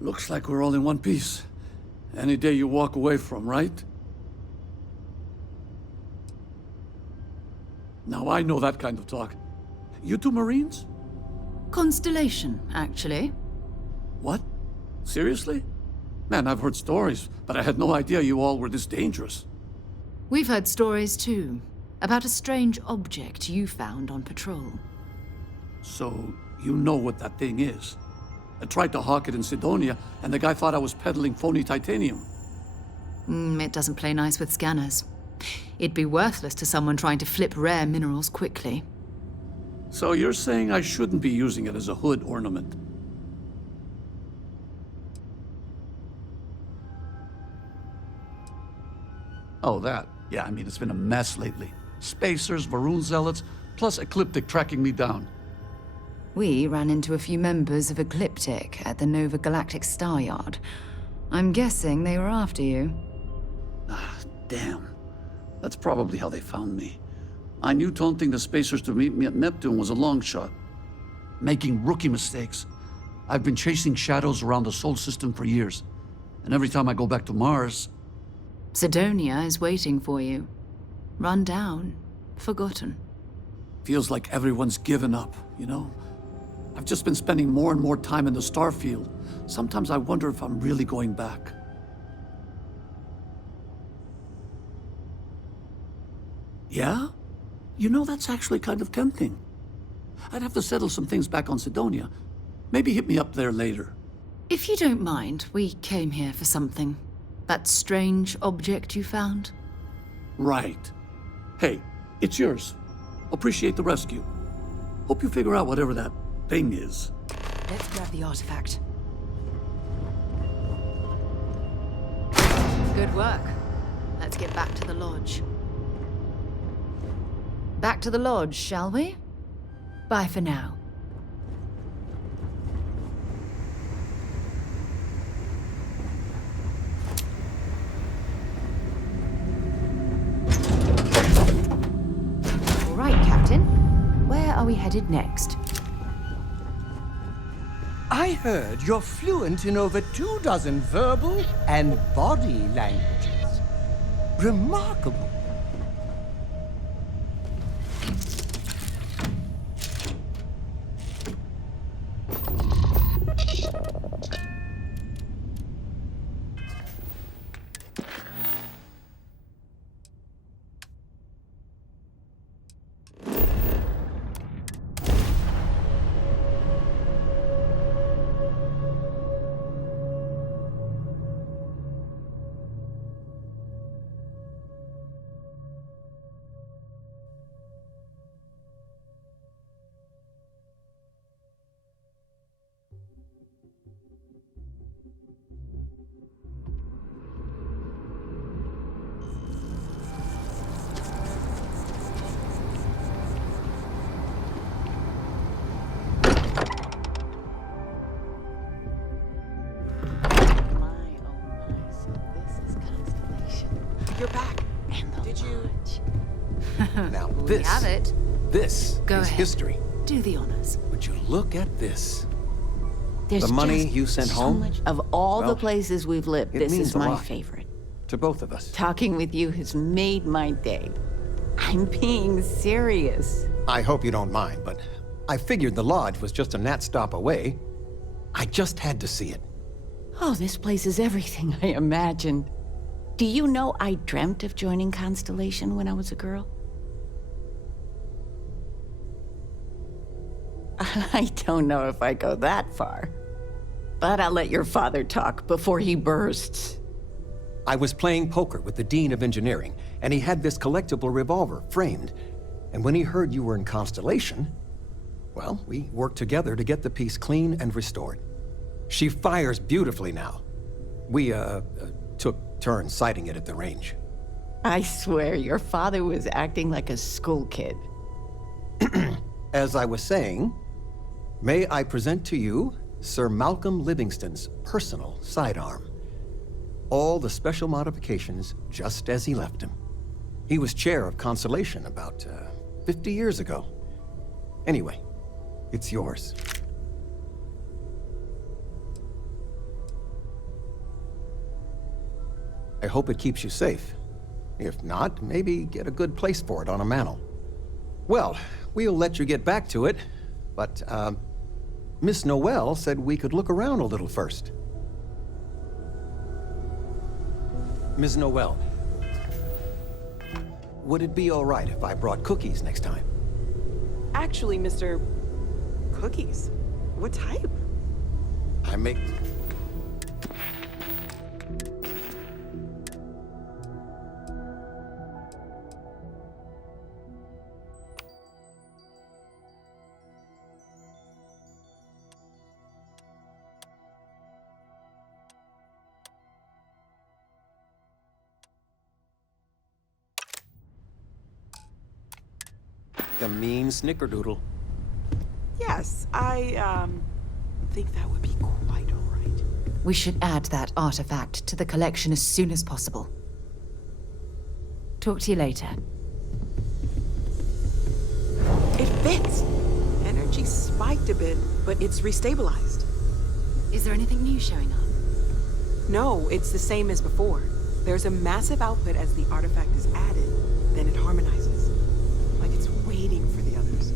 Looks like we're all in one piece. Any day you walk away from, right? Now I know that kind of talk. You two Marines? Constellation, actually. What? Seriously? Man, I've heard stories, but I had no idea you all were this dangerous. We've heard stories too, about a strange object you found on patrol. So, you know what that thing is? I tried to hawk it in Sidonia, and the guy thought I was peddling phony titanium. It doesn't play nice with scanners. It'd be worthless to someone trying to flip rare minerals quickly. So you're saying I shouldn't be using it as a hood ornament? Oh, that. Yeah, I mean, it's been a mess lately. Spacers, Varun zealots, plus Ecliptic tracking me down. We ran into a few members of Ecliptic at the Nova Galactic Star Yard. I'm guessing they were after you. Ah, damn. That's probably how they found me. I knew taunting the Spacers to meet me at Neptune was a long shot. Making rookie mistakes. I've been chasing shadows around the Sol system for years. And every time I go back to Mars... Sidonia is waiting for you. Run down. Forgotten. Feels like everyone's given up, you know? I've just been spending more and more time in the Starfield. Sometimes I wonder if I'm really going back. Yeah? You know, that's actually kind of tempting. I'd have to settle some things back on Sidonia. Maybe hit me up there later. If you don't mind, we came here for something. That strange object you found? Right. Hey, it's yours. Appreciate the rescue. Hope you figure out whatever that thing is. Let's grab the artifact. Good work. Let's get back to the lodge. Back to the lodge, shall we? Bye for now. All right, Captain. Where are we headed next? I heard you're fluent in over 24 verbal and body languages. Remarkable. You're back. And the Did you? Now We have it. This Go is ahead. history. Do the honors. Would you look at this? There's the money just you sent so home? much. Of all Well, the places we've lived, it this means is a my lot. favorite. To both of us. Talking with you has made my day. I'm being serious. I hope you don't mind, but I figured the lodge was just a gnat stop away. I just had to see it. Oh, this place is everything I imagined. Do you know I dreamt of joining Constellation when I was a girl? I don't know if I go that far. But I'll let your father talk before he bursts. I was playing poker with the Dean of Engineering, and he had this collectible revolver framed. And when he heard you were in Constellation, well, we worked together to get the piece clean and restored. She fires beautifully now. We, took turns sighting it at the range. I swear, your father was acting like a school kid. As I was saying, may I present to you Sir Malcolm Livingston's personal sidearm. All the special modifications just as he left him. He was chair of Constellation about 50 years ago. Anyway, it's yours. I hope it keeps you safe. If not, maybe get a good place for it on a mantle. Well, we'll let you get back to it, but, Miss Noel said we could look around a little first. Ms. Noel, would it be all right if I brought cookies next time? Actually, Mr. Cookies? What type? I make... The mean snickerdoodle. Yes, I, think that would be quite all right. We should add that artifact to the collection as soon as possible. Talk to you later. It fits! Energy spiked a bit, but it's restabilized. Is there anything new showing up? No, it's the same as before. There's a massive output as the artifact is added, then it harmonizes. Like it's waiting for the others.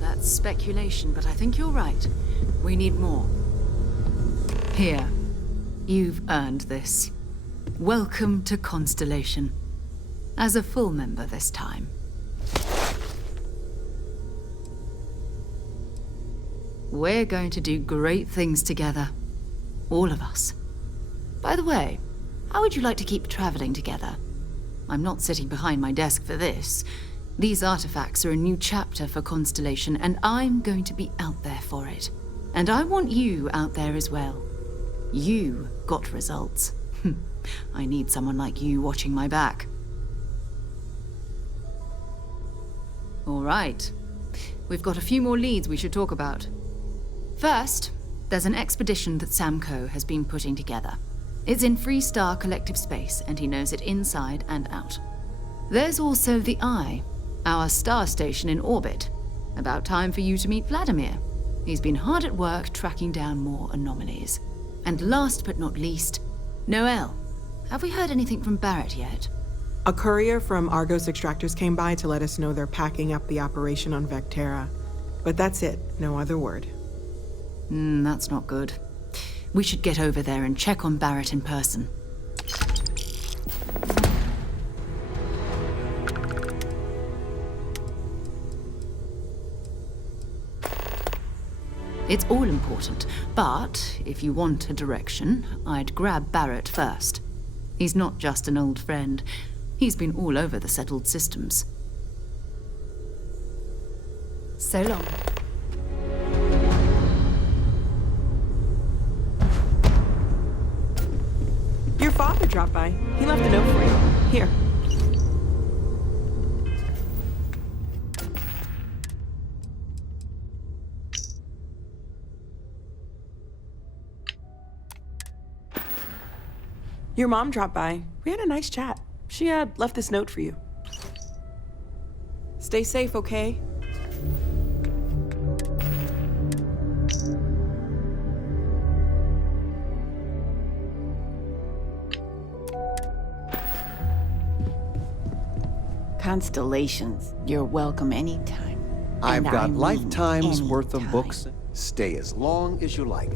That's speculation, but I think you're right. We need more. Here. You've earned this. Welcome to Constellation. As a full member this time. We're going to do great things together. All of us. By the way, how would you like to keep traveling together? I'm not sitting behind my desk for this. These artifacts are a new chapter for Constellation, and I'm going to be out there for it. And I want you out there as well. You got results. I need someone like you watching my back. All right. We've got a few more leads we should talk about. First, there's an expedition that Samco has been putting together. It's in Freestar Collective Space, and he knows it inside and out. There's also the Eye, our star station in orbit. About time for you to meet Vladimir. He's been hard at work tracking down more anomalies. And last but not least, Noel. Have we heard anything from Barrett yet? A courier from Argos Extractors came by to let us know they're packing up the operation on Vectera. But that's it, no other word. That's not good. We should get over there and check on Barrett in person. It's all important, but if you want a direction, I'd grab Barrett first. He's not just an old friend. He's been all over the settled systems. So long. Your father dropped by. He left a note for you. Here. Your mom dropped by. We had a nice chat. She left this note for you. Stay safe, okay? Constellations, you're welcome anytime. I've And got I mean lifetimes worth of anytime. books. Stay as long as you like.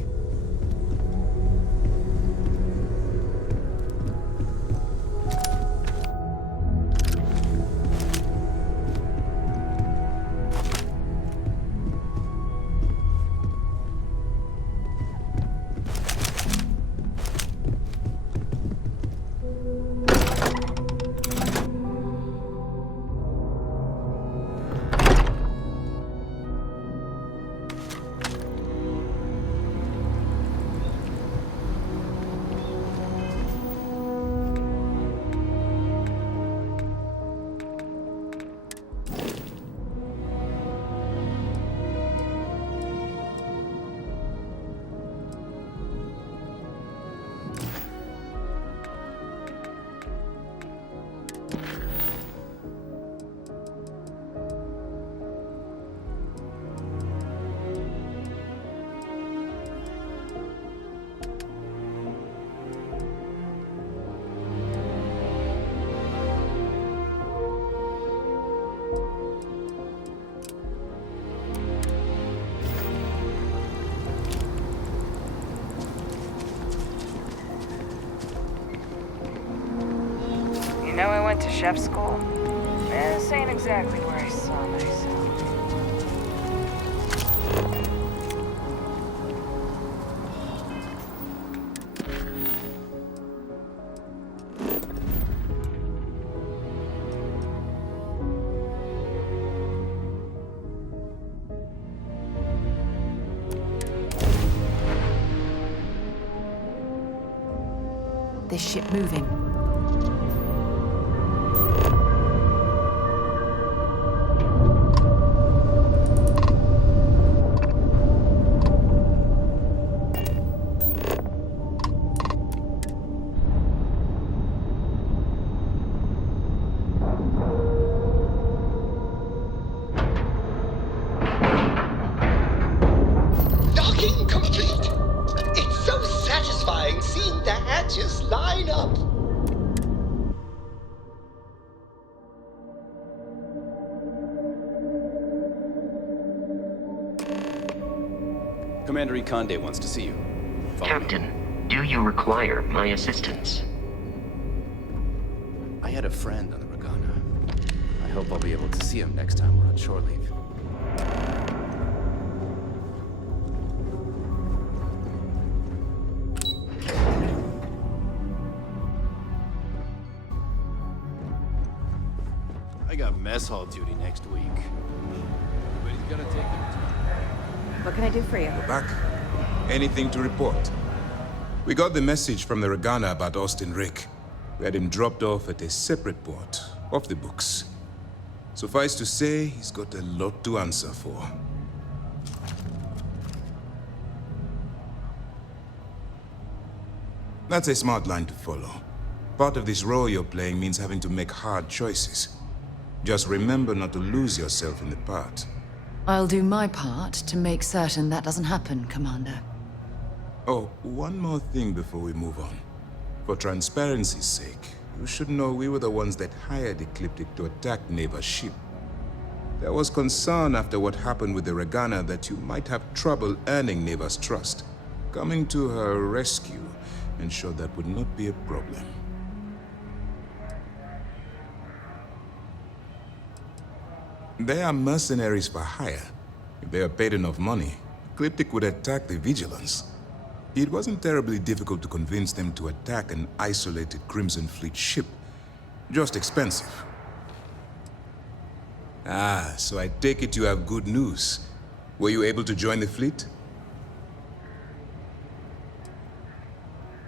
went to chef school. This ain't exactly where I saw myself. This ship moving. Docking complete. It's so satisfying seeing the hatches line up. Commander Ikonde wants to see you. Follow me. Captain, do you require my assistance? I had a friend on the Regana. I hope I'll be able to see him next time we're on shore leave. I got mess hall duty next week. Everybody's gotta take their time. What can I do for you? We're back. Anything to report? We got the message from the Regana about Austin Rick. We had him dropped off at a separate port, off the books. Suffice to say, he's got a lot to answer for. That's a smart line to follow. Part of this role you're playing means having to make hard choices. Just remember not to lose yourself in the part. I'll do my part to make certain that doesn't happen, Commander. Oh, one more thing before we move on. For transparency's sake, you should know we were the ones that hired Ecliptic to attack Neva's ship. There was concern after what happened with the Regana that you might have trouble earning Neva's trust. Coming to her rescue ensured that would not be a problem. They are mercenaries for hire. If they are paid enough money, Ecliptic would attack the Vigilance. It wasn't terribly difficult to convince them to attack an isolated Crimson Fleet ship. Just expensive. Ah, so I take it you have good news. Were you able to join the fleet?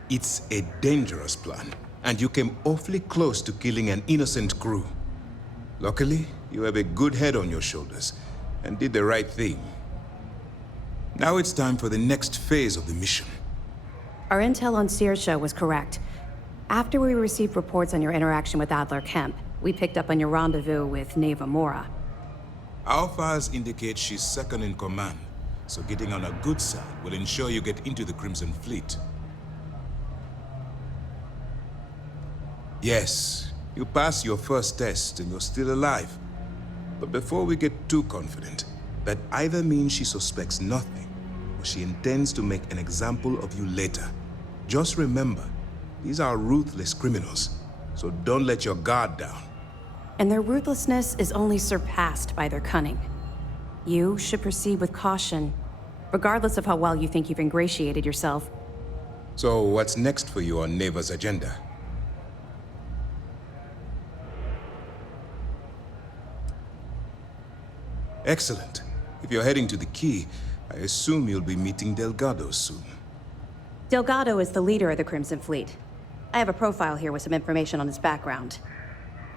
It's a dangerous plan, and you came awfully close to killing an innocent crew. Luckily, you have a good head on your shoulders, and did the right thing. Now it's time for the next phase of the mission. Our intel on Saoirse was correct. After we received reports on your interaction with Adler Kemp, we picked up on your rendezvous with Neva Mora. Our files indicate she's second in command, so getting on her good side will ensure you get into the Crimson Fleet. Yes, you passed your first test and you're still alive. But before we get too confident, that either means she suspects nothing, or she intends to make an example of you later. Just remember, these are ruthless criminals, so don't let your guard down. And their ruthlessness is only surpassed by their cunning. You should proceed with caution, regardless of how well you think you've ingratiated yourself. So what's next for you on Neva's agenda? Excellent. If you're heading to the Key, I assume you'll be meeting Delgado soon. Delgado is the leader of the Crimson Fleet. I have a profile here with some information on his background.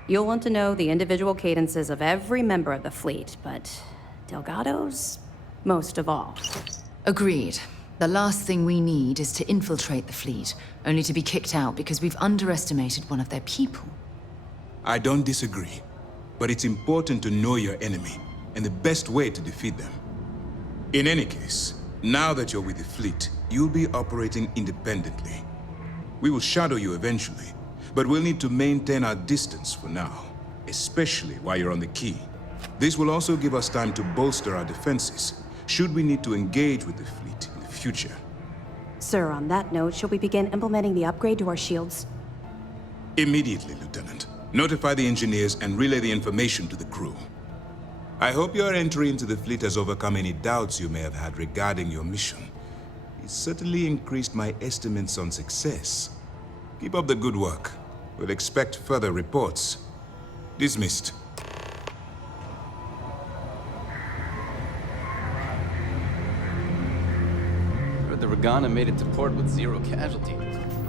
You'll want to know the individual cadences of every member of the fleet, but Delgado's most of all. Agreed. The last thing we need is to infiltrate the fleet, only to be kicked out because we've underestimated one of their people. I don't disagree, but it's important to know your enemy and the best way to defeat them. In any case, now that you're with the fleet, you'll be operating independently. We will shadow you eventually, but we'll need to maintain our distance for now, especially while you're on the Key. This will also give us time to bolster our defenses, should we need to engage with the fleet in the future. Sir, on that note, shall we begin implementing the upgrade to our shields? Immediately, Lieutenant. Notify the engineers and relay the information to the crew. I hope your entry into the fleet has overcome any doubts you may have had regarding your mission. It certainly increased my estimates on success. Keep up the good work. We'll expect further reports. Dismissed. Heard the Regana made it to port with 0 casualties.